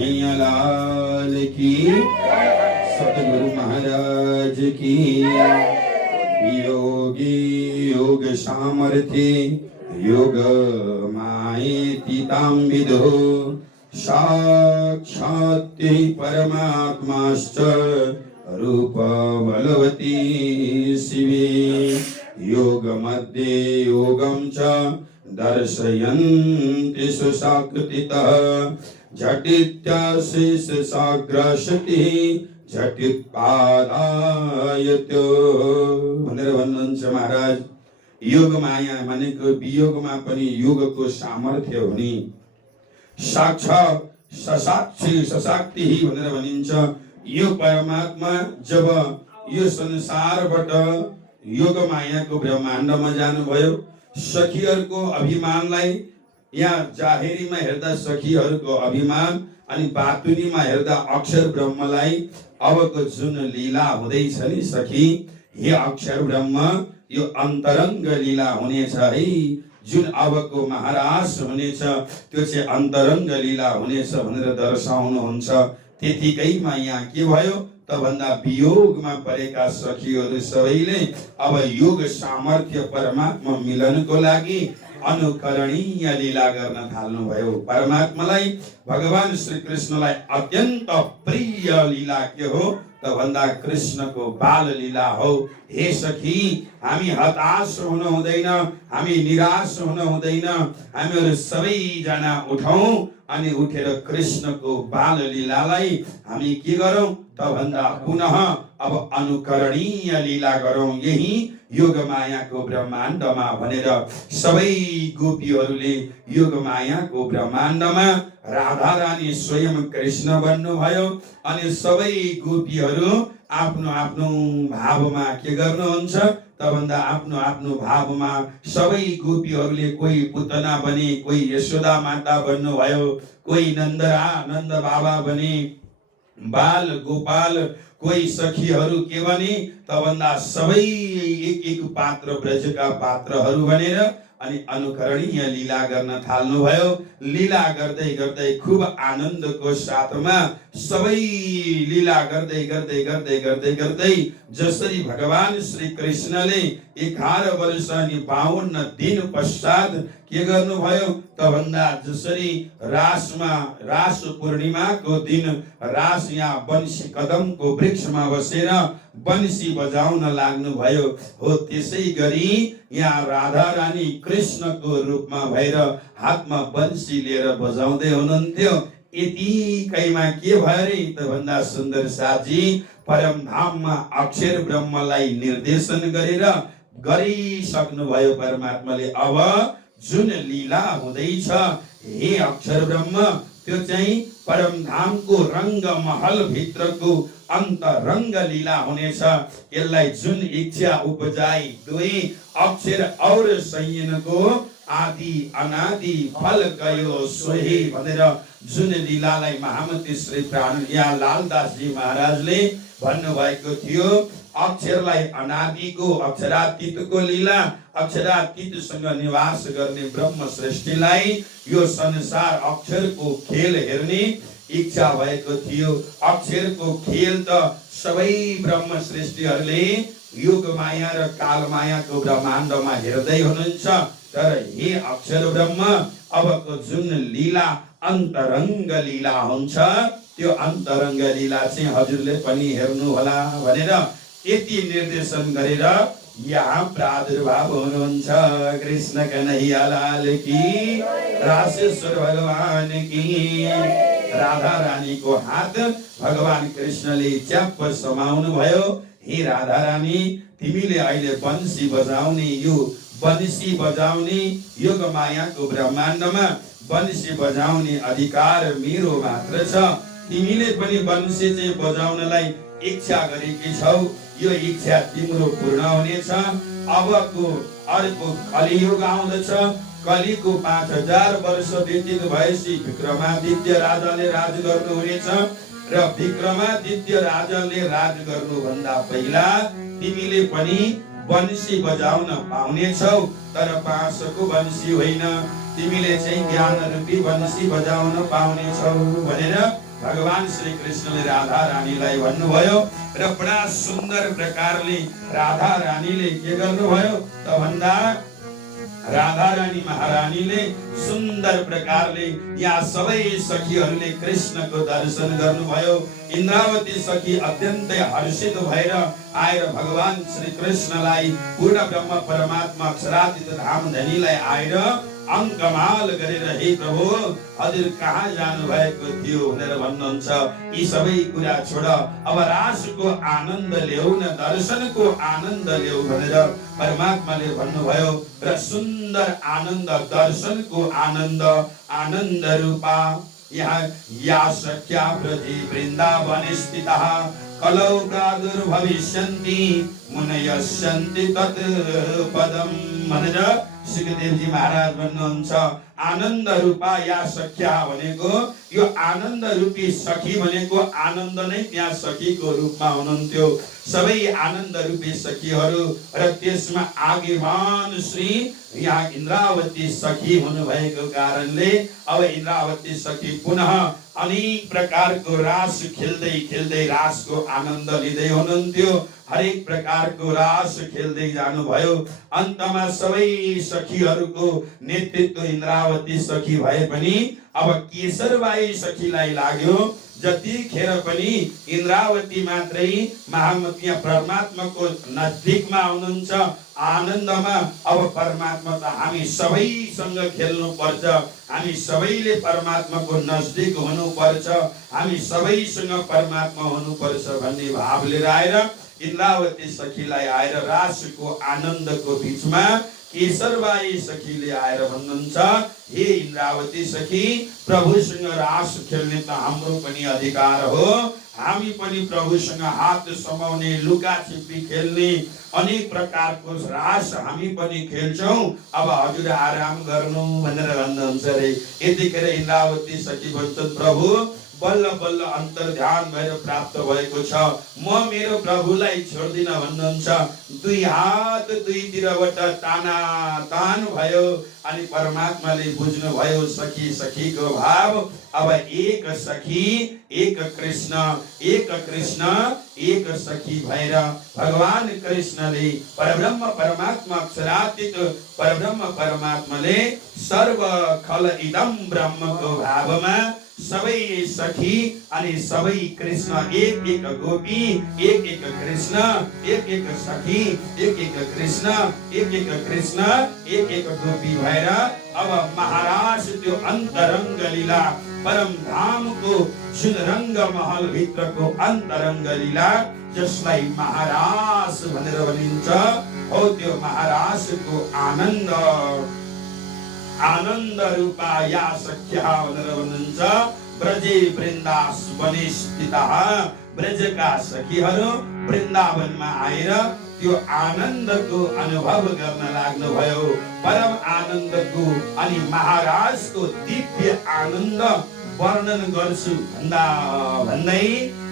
लाल की सतगुरु महाराज की योगी योग सामर्थ्य योग मायेति तां विदुः साक्षात् परमात्माश्च रूप बलवती शिवे योग मध्ये योगं च दर्शयन्ति सुशाक्तितः झटित्याशीष साग्रशति झटित्पादायत्यो भनेर भन्नुहुन्छ महाराज। योग माया भनेको वियोगमा पनि योगको सामर्थ्य हुने, साक्षात् ससाक्षी सशाक्ति भनेर भनिन्छ। यो परमात्मा जब यो संसारबाट योग मायाको ब्रह्माण्डमा जानुभयो, सखीहरूको अभिमानलाई यहाँ जाहेरीमा हेर्दा सखीहरूको अभिमान अनि बातुनीमा हेर्दा अक्षर ब्रह्मलाई अबको जुन लीला हुँदैछ नि सखी, हे अक्षर ब्रह्म यो अन्तरङ्ग लीला हुनेछ है। जुन अबको महाराज हुनेछ त्यो चाहिँ अन्तरङ्ग लीला हुनेछ भनेर दर्शाउनुहुन्छ। त्यतिकैमा यहाँ के भयो त भन्दा वियोगमा परेका सखीहरू सबैले अब योग सामर्थ्य परमात्मा मिलनको लागि अनुकरणीय लीला गर्न थाल्नु भयो। परमात्मालाई भगवान श्री कृष्णलाई अत्यन्त प्रिय लीला के हो त भन्दा कृष्णको बाल लीला हो। हे सखी, हामी हताश हुन हुँदैन, हामी निराश हुन हुँदैन, हामीहरू सबैजना उठौं अनि उठेर कृष्णको बाल लीलालाई हामी के गरौं त भन्दा पुनः अब अनुकरणीय लीला गरौं यही योग मायाको ब्रह्माण्डमा भनेर सबै गोपीहरूले योग मायाको ब्रह्माण्डमा राधा रानी स्वयं कृष्ण बन्नुभयो अनि सबै गोपीहरू आफ्नो आफ्नो भावमा के गर्नुहुन्छ त भन्दा आफ्नो आफ्नो भावमा सबै गोपीहरूले कोही पुतना बने, कोही यशोदा माता बन्नुभयो, कोही नन्द बाबा बने, बाल गोपाल, कोही सखीहरू के बने त भन्दा सबै एक एक पात्र ब्रजका पात्रहरू बनेर अनि अनुकरणीय लीला गर्न थाल्नु भयो। लीला गर्दै गर्दै खूब आनन्दको साथमा सबै लीला गर्दै गर्दै गर्दै गर्दै गर्दै जसरी भगवान श्री कृष्णले 11 वर्ष अनि 52 दिन पश्चात के गर्नुभयो त भन्दा जसरी रासमा रास पूर्णिमाको दिन रास यहाँ बंशी कदमको वृक्षमा बसेर बंशी बजाउन लाग्नु भयो हो, त्यसै गरी यहाँ राधा रानी कृष्णको रूपमा भएर हातमा बंशी लिएर बजाउँदै हुनुहुन्थ्यो। यतिकैमा के भयो रे त भन्दा सुन्दर साथी परमधाममा अक्षर ब्रह्मलाई निर्देशन गरेर गरिसक्नु भयो परमात्माले। अब जुन लीला हुँदैछ हे अक्षर ब्रह्म त्यो चाहिँ परमधामको रंग महल भित्रको अन्तरंग लीला हुनेछ। यसलाई जुन इच्छा उपजाई दुई अक्षर और संयनको आदि अनादि फल गयो सोही भनेर जुन लीलालाई महामती श्री प्राण यहाँ लालदास जी महाराजले भन्नुभएको थियो। अक्षरलाई अनादिको अक्षरातीतको लीला, अक्षरातीतसँग निवास गर्ने ब्रह्म सृष्टिलाई यो संसार अक्षरको खेल हेर्ने इच्छा भएको थियो। अक्षरको खेल त सबै ब्रह्म सृष्टिहरूले योग माया र काल मायाको ब्रह्माण्डमा हेर्दै हुनुहुन्छ। तर हे अक्षर ब्रह्म अबको जुन लीला अन्तरङ्ग लीला हुन्छ त्यो अन्तरङ्ग लीला चाहिँ हजुरले पनि हेर्नु होला भनेर यति निर्देशन गरेर यहाँ प्रादुर्भाव हुनुहुन्छ। कृष्ण कन्हैया लाल की, रासेश्वर भगवान की। राधा रानी को हात भगवान कृष्णले च्याप्प समाउनु भयो। हे राधा रानी, तिमीले अहिले बंशी बजाउने यो बंशी बजाउने योग मायाको ब्रह्माण्डमा बंशी बजाउने अधिकार मेरो मात्र छ। तिमीले पनि बंशी चाहिँ बजाउनलाई इच्छा गरेकी छौ, यो इच्छा तिम्रो पूर्ण हुनेछ। अबको अर्को कलियुग आउँदछ, कलिको 5000 वर्ष व्यतीत भएपछि विक्रमादित्य राजाले राज गर्नु हुनेछ र विक्रमादित्य राजाले राज गर्नु भन्दा पहिला तिमीले पनि बंशी बजाउन पाउनेछौ। तर बाँसको बंशी होइन, तिमीले चाहिँ ज्ञान रूपी बंशी बजाउन पाउनेछौ भनेर भगवान श्री कृष्णले राधा रानीलाई भन्नुभयो र बडा सुन्दर प्रकारले राधा रानीले के गर्नुभयो त भन्दा राधा रानी महारानीले सुन्दर प्रकारले यहाँ सबै सखीहरूले कृष्णको दर्शन गर्नुभयो। इन्द्रावती सखी अत्यन्तै हर्षित भएर आएर भगवान श्री कृष्णलाई पूर्ण ब्रह्म परमात्मा अक्षरातीत धाम धनीलाई आएर अङ्कमाल गरेर हे प्रभु हजुर कहाँ जानु भएको थियो भनेर भन्नुहुन्छ। यी सबै कुरा छोड, अब रासको आनन्द ल्याऊ न, दर्शनको आनन्द ल्याऊ भनेर परमात्माले भन्नुभयो र सुन्दर आनन्द, दर्शनको आनन्द, आनन्द रूपा यहाँ या सख्या ब्रजे वृन्दावन स्थितः कलौ प्रादुर्भविष्यन्ति मुनयस्यन्ति तत् पदम् भनेर सुखदेवजी महाराज भन्नुहुन्छ। आनन्द रूपा या सख्या भनेको यो आनन्द रूपी सखी भनेको आनन्द नै त्यहाँ सखीको रूपमा हुनुहुन्थ्यो। सबै आनन्द रूपी सखीहरू र त्यसमा आगेवान श्री यहाँ इन्द्रावती सखी हुनुभएको कारणले अब इन्द्रावती सखी पुनः अनेक प्रकारको रास खेल्दै खेल्दै रासको आनन्द लिँदै हुनुहुन्थ्यो। हरेक प्रकारको रास खेल्दै जानुभयो। अन्तमा सबै सखीहरूको नेतृत्व इन्द्रावती सखी भए पनि अब केशरबाई सखीलाई लाग्यो जतिखेर पनि इन्द्रावती मात्रै महामती परमात्माको नजिकमा हुनुहुन्छ, आनन्दमा। अब परमात्मा त हामी सबैसँग खेल्नु पर्छ, हामी सबैले परमात्माको नजिक हुनुपर्छ, हामी सबैसँग परमात्मा हुनुपर्छ भन्ने भाव लिएर आएर इन्द्रावती सखीलाई आएर रासको आनन्दको बीचमा केशरबाई सखीले आएर भन्नुहुन्छ, हे इन्द्रावती सखी, प्रभुसँग रास खेल्ने त हाम्रो पनि अधिकार हो, हामी पनि प्रभुसँग हात समाउने, लुका छिपी खेल्ने, अनेक प्रकारको रास हामी पनि खेल्छौं, अब हजुर आराम गर्नु भनेर भन्नुहुन्छ रे। यतिखेर इन्द्रावती सखी भन्छन्, प्रभु बल्ल बल्ल अन्तर्ध्यान भएर प्राप्त भएको छ, म मेरो प्रभुलाई छोड्दिन भन्नुहुन्छ। दुई हात दुईतिरबाट तानातान भयो अनि परमात्माले बुझ्नु भयो सखी सखीको भाव। अब एक सखी एक कृष्ण, एक कृष्ण एक सखी भएर भगवान कृष्णले परब्रह्म परमात्मा अक्षरातीत परब्रह्म परमात्माले सर्व खल इदम ब्रह्मको भावमा सबै सखी अनि सबै कृष्ण, एक एक गोपी, एक एक कृष्ण, एक एक सखी, एक एक कृष्ण, एक एक कृष्ण, एक एक गोपी भएर अब महाराज त्यो अन्तरङ्ग लीला परम धामको जुन रङ्ग महल भित्रको अन्तरङ्ग लीला जसलाई महाराज भनेर भनिन्छ हो, त्यो महाराजको आनन्द, आनन्द रूपा या सख्या भनेर भन्नुहुन्छ। ब्रजे वृन्दावने स्थितः, ब्रजका सखीहरू वृन्दावनमा आएर त्यो आनन्दको अनुभव गर्न लाग्नुभयो। परम आनन्दको अनि महाराजको दिव्य आनन्द वर्णन गर्छु भन्दा भन्दै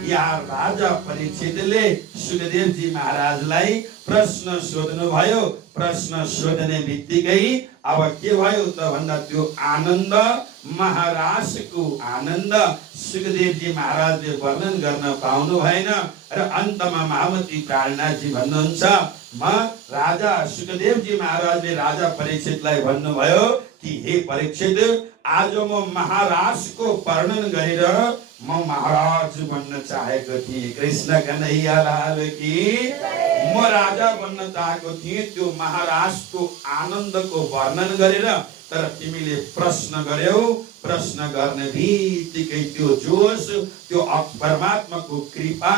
यहाँ राजा परीक्षितले सुखदेवजी महाराजलाई प्रश्न सोध्नु भयो। प्रश्न सोध्ने बित्तिकै अब के भयो त भन्दा त्यो आनन्द, महाराजको आनन्द सुखदेवजी महाराजले वर्णन गर्न पाउनु भएन र अन्तमा महामती प्राणनाथजी भन्नुहुन्छ, म राजा सुखदेवजी महाराजले राजा परीक्षितलाई भन्नुभयो कि हे परीक्षित, आज म महाराजको वर्णन गरेर म महाराज बन्न चाहेको थिएँ। कृष्ण कन्हैया लाल की। म राजा बन्न चाहेको थिएँ, त्यो महाराजको आनन्दको वर्णन गरेर, तर तिमीले प्रश्न गर्यौ। प्रश्न गर्ने बित्तिकै त्यो जोश, त्यो परमात्माको कृपा,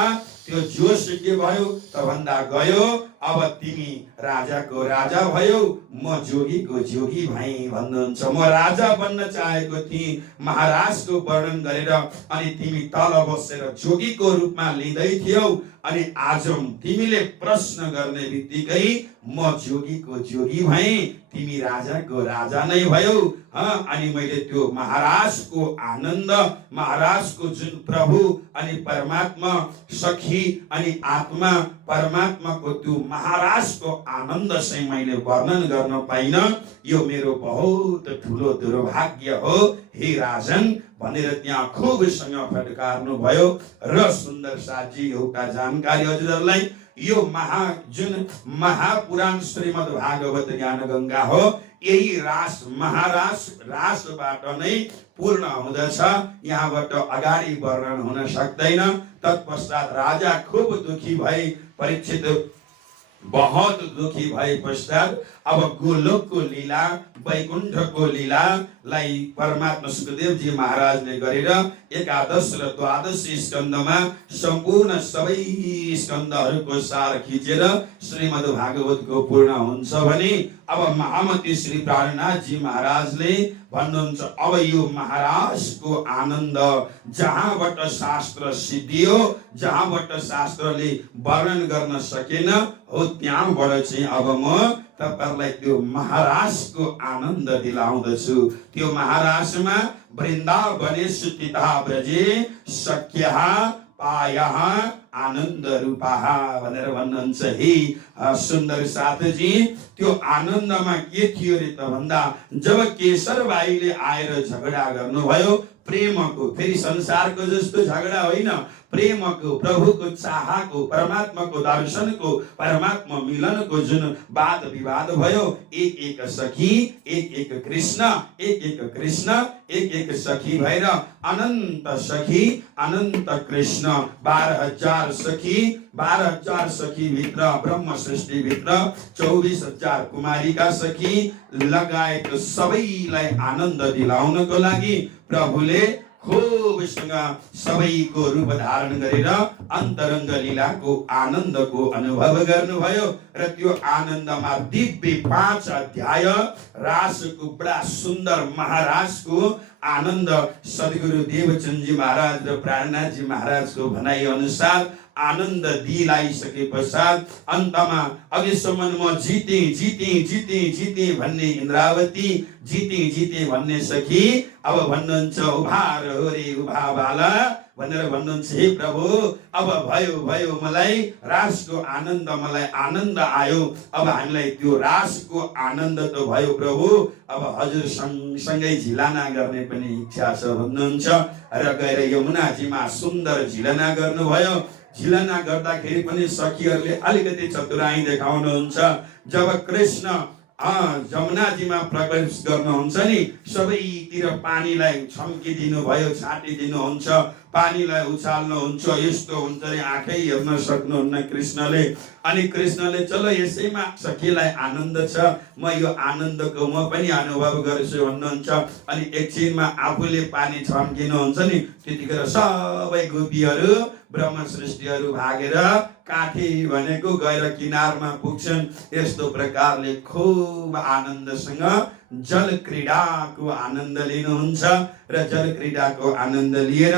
त्यो जोश के भयो त भन्दा गयो। अब तिमी राजाको राजा भयो, म जोगीको जोगी भएँ भन्नुहुन्छ। म राजा बन्न चाहेको थिएँ महाराजको वर्णन गरेर, अनि तिमी तल बसेर जोगीको रूपमा लिँदै थियौ, अनि आज तिमीले प्रश्न गर्ने बित्तिकै म जोगीको जोगी भएँ, तिमी राजाको राजा नै भयौ। अनि मैले त्यो महाराजको आनन्द, महाराजको जुन प्रभु अनि परमात्मा सखी अनि आत्मा परमात्माको त्यो महाराजको आनन्द चाहिँ मैले वर्णन गर्न पाइन। यो मेरो बहुत ठुलो दुर्भाग्य हो हे राजन भनेर त्यहाँ खुबसँग फटकार्नु भयो। र सुन्दर साथजी एउटा जानकारी हजुरहरूलाई, यो जुन महापुराण श्रीमद् भागवत ज्ञान गङ्गा हो, यही रास रासबाट नै पूर्ण हुँदछ। यहाँबाट अगाडि वर्णन हुन सक्दैन। तत्पश्चात राजा खूब दुखी भए, परीक्षित बहुत दुखी भए पश्चात अब गोलोकको लीला, वैकुण्ठको लीलालाई परमात्मा सुखदेवजी महाराजले गरेर एकादश र द्वादश स्कन्धमा सम्पूर्ण सबै स्कन्धहरूको सार खिचेर श्रीमद् भागवतको पूर्ण हुन्छ भने अब महामती श्री प्राणनाथजी महाराजले भन्नुहुन्छ, अब यो महाराजको आनन्द जहाँबाट शास्त्र सिद्धियो, जहाँबाट शास्त्रले वर्णन गर्न सकेन हो, त्यहाँबाट चाहिँ अब म तपाईहरुलाई त्यो महाराजको आनन्द दिलाउँदछु। त्यो महाराजमा वृन्दावनेषु तिथा ब्रजे सख्यः पायः आनन्द रूपः भनेर भन्नुहुन्छ। हे सुन्दर साथजी, त्यो आनन्दमा के थियो रे त भन्दा, जब केशर भाइले आएर झगडा गर्नुभयो प्रेमको, फेरि संसारको जस्तो झगडा होइन, प्रेमको, प्रभुको चाहको, परमात्माको दर्शनको, परमात्मा मिलनको जुन वाद विवाद भयो, एक एक सखी, एक एक कृष्ण, एक एक कृष्ण, एक एक सखी भएर अनन्त सखी, अनन्त कृष्ण, 12,000 सखी, 12,000 सखी भित्र, ब्रह्म सृष्टि भित्र 24,000 कुमारीका सखी लगायत सबैलाई आनन्द दिलाउनको लागि प्रभुले खुबसँग सबैको रूप धारण गरेर अन्तरङ्ग लीलाको आनन्दको अनुभव गर्नुभयो। र त्यो आनन्दमा दिव्य 5 अध्याय रासको बडा सुन्दर महाराजको आनन्द सद्गुरु देवचन्दजी महाराज र प्राणनाथजी महाराजको भनाइ अनुसार आनन्द दिलाइसके पश्चात अन्तमा अघिसम्म म जिते भन्ने इन्द्रावती, जिते भन्ने सखी अब भन्नुहुन्छ उभा रहो रे उभा बाला भनेर भन्नुहुन्छ। हे प्रभु, अब भयो मलाई रासको आनन्द, मलाई आनन्द आयो। अब हामीलाई त्यो रासको आनन्द त भयो प्रभु, अब हजुर सँगै झिलाना गर्ने पनि इच्छा छ भन्नुहुन्छ। र गएर यमुनाजीमा सुन्दर झिलाना गर्नुभयो। झिलाना गर्दाखेरि पनि सखीहरूले अलिकति चतुराई देखाउनुहुन्छ। जब कृष्ण जमुनाजीमा प्रवेश गर्नुहुन्छ नि, सबैतिर पानीलाई छम्किदिनु भयो, छाटिदिनुहुन्छ, पानीलाई उछाल्नुहुन्छ, यस्तो हुन्छ नि आँखै हेर्न सक्नुहुन्न कृष्णले। अनि कृष्णले चलो यसैमा सखीलाई आनन्द छ, म यो आनन्दको म पनि अनुभव गर्छु भन्नुहुन्छ। अनि एकछिनमा आफूले पानी छम्किनुहुन्छ नि, त्यतिखेर सबै गोपीहरू, ब्रह्म सृष्टिहरू भागेर काठी भनेको गएर किनारमा पुग्छन्। यस्तो प्रकारले खूब आनन्दसँग जल क्रीडाको आनन्द लिनुहुन्छ। र जल क्रीडाको आनन्द लिएर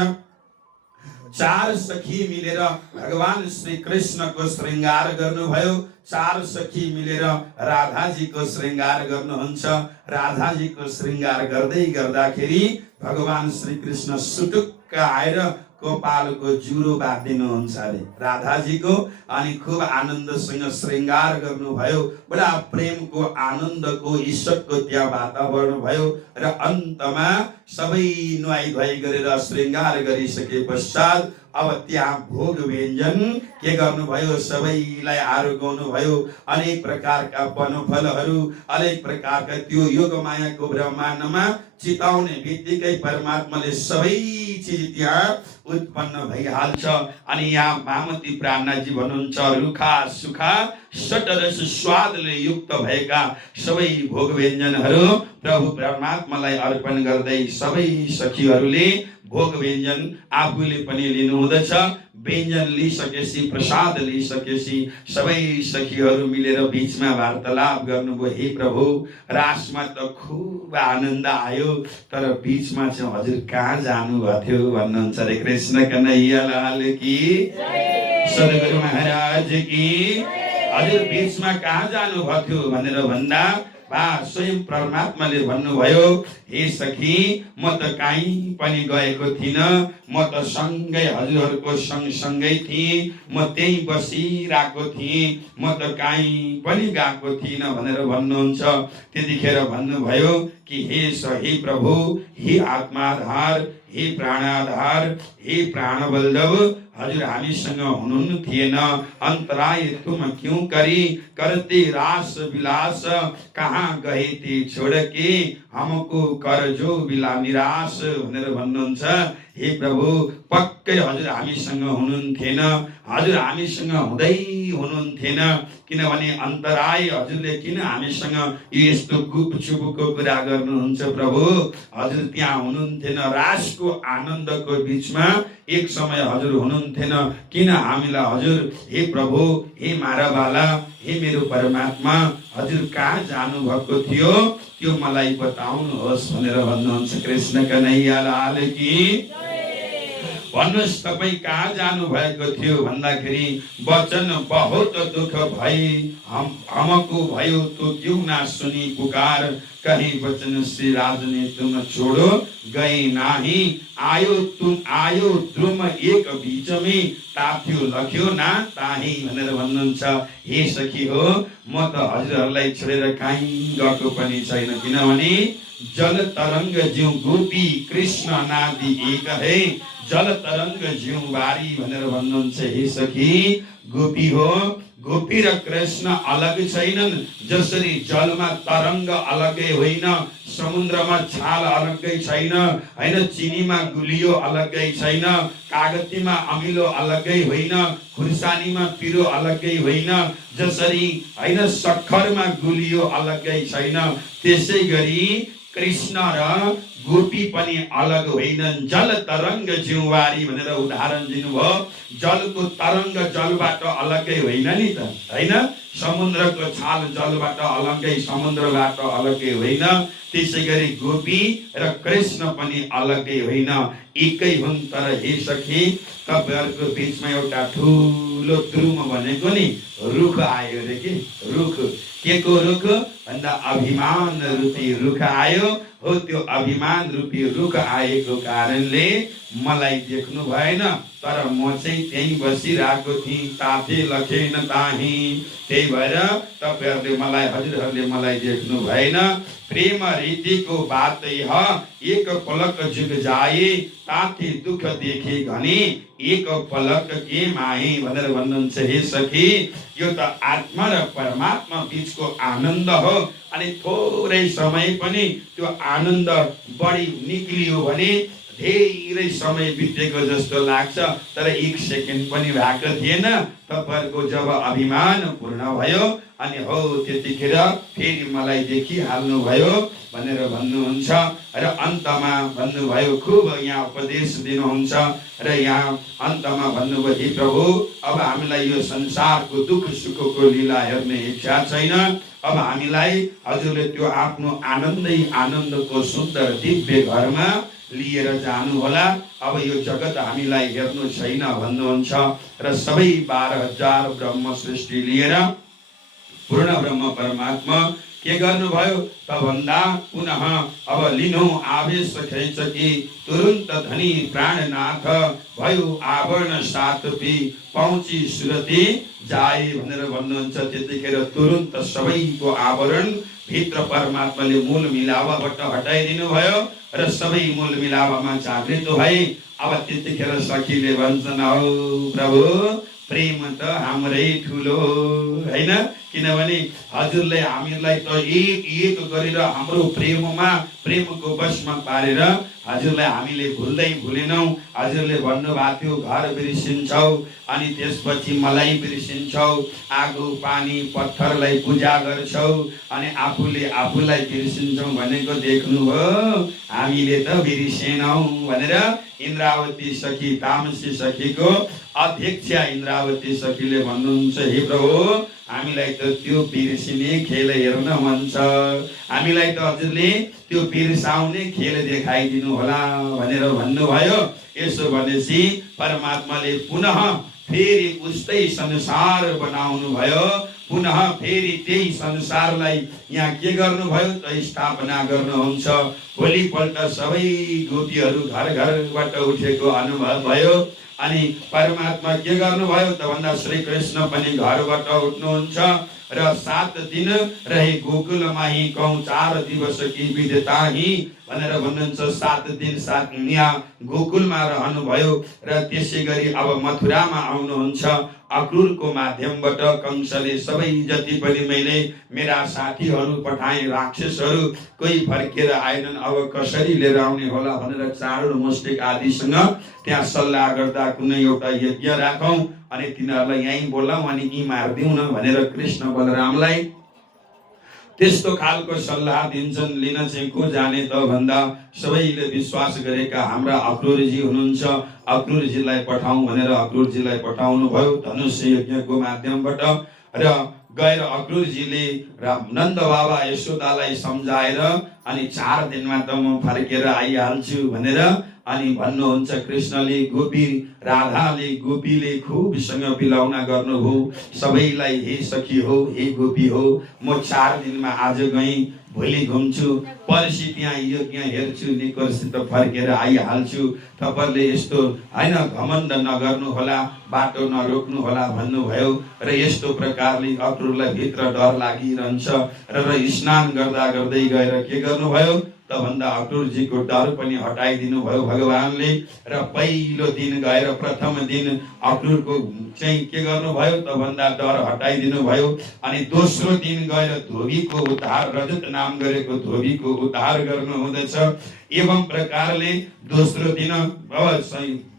4 सखी मिलेर भगवान श्री कृष्णको श्रृंगार गर्नुभयो। 4 सखी मिलेर राधाजीको श्रृंगार गर्नुहुन्छ। राधाजीको श्रृंगार गर्दै गर्दाखेरि भगवान श्री कृष्ण सुटुक्क आएर गोपालको जुरो बाँधिदिनुहुन्छ अरे राधाजीको। अनि खुब आनन्दसँग श्रृंगार गर्नुभयो। बडा प्रेमको, आनन्दको, ईश्वरको त्यहाँ वातावरण भयो। र अन्तमा सबै नुहाई धुवाई गरेर श्रृंगार गरिसके पश्चात अब त्यहाँ भोग व्यञ्जन के गर्नुभयो, सबैलाई आरोग्नु भयो। अनेक प्रकारका वनफलहरू, अनेक प्रकारका त्यो योगमायाको ब्रह्माण्डमा चिताउने बित्तिकै परमात्माले सबै चिज त्यहाँ उत्पन्न भइहाल्छ। अनि यहाँ मामती प्राणनाथजी भन्नुहुन्छ, रुखा सुखा सटरस स्वादले युक्त भएका सबै भोग व्यञ्जनहरू प्रभु परमात्मालाई अर्पण गर्दै सबै सखीहरूले भोग व्यञ्जन आफूले पनि लिनु हुँदछ। व्यञ्जन लिइसकेपछि, प्रसाद लिइसकेपछि सबै सखीहरू मिलेर बीचमा वार्तालाप गर्नुभयो। हे प्रभु, रासमा त खुब आनन्द आयो, तर बीचमा चाहिँ हजुर कहाँ जानुभएको थियो भन्नुहुन्छ रे। कृष्ण कन्हैया लाल की, सद्गुरु महाराज की। हजुर बीचमा कहाँ जानुभएको थियो भनेर भन्दा स्वयं परमात्माले भन्नुभयो, हे सखी, म त कहीँ पनि गएको थिइन, म त सँगै हजुरहरूको सँगसँगै थिएँ, म त्यही बसिरहेको थिएँ, म त कहीँ पनि गएको थिइन भनेर भन्नुहुन्छ। त्यतिखेर भन्नुभयो कि हे प्रभु, हे आत्माधार, हे प्राणाधार, हे प्राणबल्लभ, हजुर हामीसँग हुनुहुन्न थिएन, अन्तराय तुम क्यों करी, करते रास विलास, कहाँ गए थे छोड़ के, हमको कर जो बिला निराश भनेर भन्नुहुन्छ। हे प्रभु, पक्कै हजुर हामीसँग हुनुहुन्थेन, हजुर हामीसँग हुँदै हुनुहुन्थेन, किनभने अन्तराय हजुरले किन हामीसँग यस्तो गुपचुपको कुरा गर्नुहुन्छ प्रभु, हजुर त्यहाँ हुनुहुन्थेन। रासको आनन्दको बीचमा एक समय हजुर हुनुहुन्थेन, किन हामीलाई हजुर, हे प्रभु, हे माराबाला, हे मेरो परमात्मा, हजुर कहाँ जानुभएको थियो त्यो मलाई बताउनुहोस् भनेर भन्नुहुन्छ। कृष्ण कन्हैया लाल की भन्नुहोस्, तपाईँ कहाँ जानु भएको थियो भन्दाखेरि वचन बहुत दुख भई हमको भयो तो क्यों ना सुनी पुकार, कहीं वचन श्री राज ने तुम छोड़ो गए नाही, आयो द्रुम एक बीच में ताप्यो लख्यो ना ताही भनेर भन्नुहुन्छ। हे सखी हो, म त हजुरहरूलाई छोडेर कहीँ गएको पनि छैन, किनभने जल तरंग ज्यू गोपी कृष्ण नादी एक है, जल तरंग ज्यू बारी भनेर भन्नुहुन्छ। हे सखी, गोपी हो, गोपी र कृष्ण अलग छैनन्, जसरी जलमा तरंग अलगै होइन, समुद्रमा छाल अलगै छैन, हैन, चिनीमा गुलियो अलगै छैन, कागतीमा अमिलो अलगै होइन, खुर्सानीमा पिरो अलगै होइन, जसरी हैन सक्खरमा गुलियो अलगै छैन, त्यसै गरी कृष्ण र गोपी पनि अलग होइनन्। जल तरंग जिउवारी भनेर उदाहरण दिनुभयो। जलको तरंग जलबाट अलगै होइन नि त, हैन, समुद्रको छाल जलबाट अलगै, समुद्रबाट अलगै होइन, त्यसै गरी गोपी र कृष्ण पनि अलगै होइन, एकै हुन्। तर हे सखी, तपाईहरुको बीचमा एउटा ठुलो द्रुम भनेको नि रुख आयो रे, के रुख, के को रुख भन्दा अभिमान रूपी रुख आयो हो। त्यो अभिमान रूपी रुख आएको कारणले मलाई देख्नु भएन, तर म चाहिँ त्यही बसिरहेको थिएँ, ताथे लखेन ताही, त्यही भएर तपाईहरुले मलाई, हजुरहरूले मलाई देख्नु भएन। प्रेम रीतिको बात ह, एक पलक जुग जाए, ताथे दुख देखे घनी, एक पलक के माही भनेर भन्नुहुन्छ। हे सखी, यो त आत्मा र परमात्मा बीचको आनन्द हो, अनि थोरै समय पनि त्यो आनन्द बढी निक्लियो भने धेरै समय बितेको जस्तो लाग्छ, तर एक सेकेन्ड पनि भएको थिएन। तपाईहरुको जब अभिमान पूर्ण भयो अनि हो त्यतिखेर फेरि मलाई देखिहाल्नु भयो भनेर भन्नुहुन्छ। र अन्तमा भन्नुभयो, खुब यहाँ उपदेश दिनुहुन्छ र यहाँ अन्तमा भन्नुभयो, हे प्रभु, अब हामीलाई यो संसारको दुख सुखको लीला हेर्ने इच्छा छैन, अब हामीलाई हजुरले त्यो आफ्नो आनन्दै आनन्दको सुन्दर दिव्य घरमा लिएर जानु होला। अब यो जगत हामीलाई हेर्नु छैन भन्नुहुन्छ। र सबै 12,000 ब्रह्म सृष्टि लिएर पूर्ण ब्रह्म परमात्मा के गर्नुभयो त भन्दा पुनः अब लिनु आवेश खेच कि तुरुन्त धनी प्राणनाथ भयो आवरण सातपी पहुँची सुरती जाए भनेर भन्नुहुन्छ। त्यतिखेर तुरुन्त सबैको आवरण भित्र परमात्माले मूल मिलावाबाट हटाइदिनु भयो र सबै मूल मिलावामा जागृत भए। अब त्यतिखेर सखीले भन्छन्, औ प्रभु, प्रेम त हाम्रै ठुलो, हैन, किनभने हजुरले हामीलाई त एक एक गरेर हाम्रो प्रेमको वशमा पारेर हजुरलाई हामीले भुल्दै भुलेनौ। हजुरले भन्नुभएको थियो घर बिर्सिन्छौ अनि त्यसपछि मलाई बिर्सिन्छौ, आगो पानी पत्थरलाई पूजा गर्छौ अनि आफूले आफूलाई बिर्सिन्छौ भनेको देख्नुभयो, हामीले त बिर्सेनौ भनेर इन्द्रावती सखी, तामसी सखीको अध्यक्षा इन्द्रावती सखीले भन्नुहुन्छ, हे प्रभु, हामीलाई त त्यो बिर्सिने खेल हेर्न मन छ, हामीलाई त हजुरले त्यो बिर्साउने खेल देखाइदिनु होला भनेर भन्नुभयो। यसो भनेपछि परमात्माले पुनः फेरि उस्तै संसार बनाउनु भयो, पुनः फेरि त्यही संसारलाई यहाँ के गर्नुभयो त स्थापना गर्नुहुन्छ। भोलिपल्ट सबै गोपीहरू घर घरबाट उठेको अनुभव भयो अनि परमात्मा के गर्नुभयो त भन्दा श्री कृष्ण पनि घरबाट उठ्नुहुन्छ र 7 दिन रहे गोकुलमा ही कौं 4 दिवस की विधताही भनेर भन्नुहुन्छ। 7 दिन 7 यहाँ गोकुलमा रहनुभयो र त्यसै गरी अब मथुरामा आउनुहुन्छ। अक्रूरको माध्यमबाट कंसले सबै जति पनि मैले मेरा साथीहरू पठाए राक्षसहरू कोही फर्केर आएनन्, अब कसरी लिएर आउने होला भनेर चाँडो मुस्टिक आदिसँग त्यहाँ सल्लाह गर्दा कुनै एउटा यज्ञ राखौं अनि तिनीहरूलाई यहीँ बोलाऊ अनि यी मारिदिउँ न भनेर कृष्ण बलरामलाई त्यस्तो खालको सल्लाह दिन्छन्। लिन चाहिँ को जाने त भन्दा सबैले विश्वास गरेका हाम्रा अक्रूरजी हुनुहुन्छ, अक्रूरजीलाई पठाउँ भनेर अक्रूरजीलाई पठाउनु भयो धनुष यज्ञको माध्यमबाट। र गएर अक्रूरजीले नन्द बाबा यशोदालाई सम्झाएर अनि 4 दिनमा त म फर्केर आइहाल्छु भनेर अनि भन्नुहुन्छ। कृष्णले गोपी राधाले गोपीले खुबसँग बिलाउना गर्नुभयो सबैलाई, हे सखी हो, हे गोपी हो, म 4 दिनमा आज गएँ भोलि घुम्छु, पर्सि त्यहाँ यज्ञ हेर्छु, निकटसित फर्केर आइहाल्छु, तपाईँहरूले यस्तो होइन घमण्ड नगर्नु होला, बाटो नरोक्नु होला भन्नुभयो। र यस्तो प्रकारले अक्रूरलाई भित्र डर लागिरहन्छ र स्नान गर्दा गर्दै गएर के गर्नुभयो त भन्दा अक्रूरजीको डर पनि हटाइदिनु भयो भगवानले। र पहिलो दिन गएर प्रथम दिन अक्रूरको चाहिँ के गर्नुभयो त भन्दा डर हटाइदिनु भयो। अनि दोस्रो दिन गएर धोबीको उद्धार, रजत नाम गरेको धोबीको उद्धार गर्नु हुँदछ। एवं प्रकारले दोस्रो दिन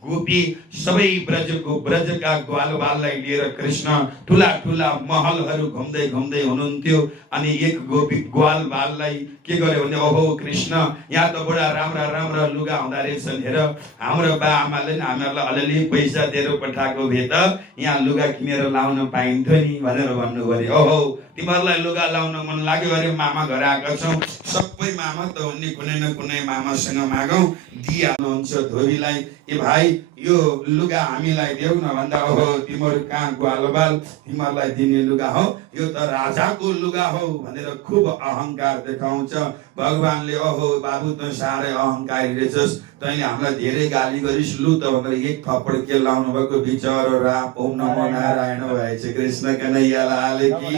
गोपी सबै ब्रजका ग्वालबाललाई लिएर कृष्ण ठुला ठुला महलहरू घुम्दै घुम्दै हुनुहुन्थ्यो। अनि एक गोपी ग्वालबाललाई के गर्यो भने ओहो कृष्ण यहाँ त बडा राम्रा राम्रा लुगा हुँदा रहेछन्, हेर हाम्रो बा आमाले हामीहरूलाई अलिअलि पैसा दिएर पठाएको भए त यहाँ लुगा किनेर लाउन पाइन्थ्यो नि भनेर भन्नुभयो। ओहो तिमीहरूलाई लुगा लाउन मन लाग्यो अरे मामा घर आएका छौँ, सबै मामा त हुने कुनै न कुनै मामासँग मागौँ, दिइहाल्नुहुन्छ धोबीलाई। ए भाइ यो लुगा हामीलाई देऊ न भन्दा ओहो तिम्रो कहाँ ग्वालबाल, तिमीहरूलाई दिने लुगा हो, यो त राजाको लुगा हो भनेर खुब अहङ्कार देखाउँछ। भगवानले ओहो बाबु त साह्रै अहङ्कारी रहेछस्, तैँले हामीलाई धेरै गाली गरिस्, लु त भनेर एक थप्पड के लाउनु भएको बिचरा राम ओम नमो नारायण भएछ। कृष्ण कन्हैया लाल की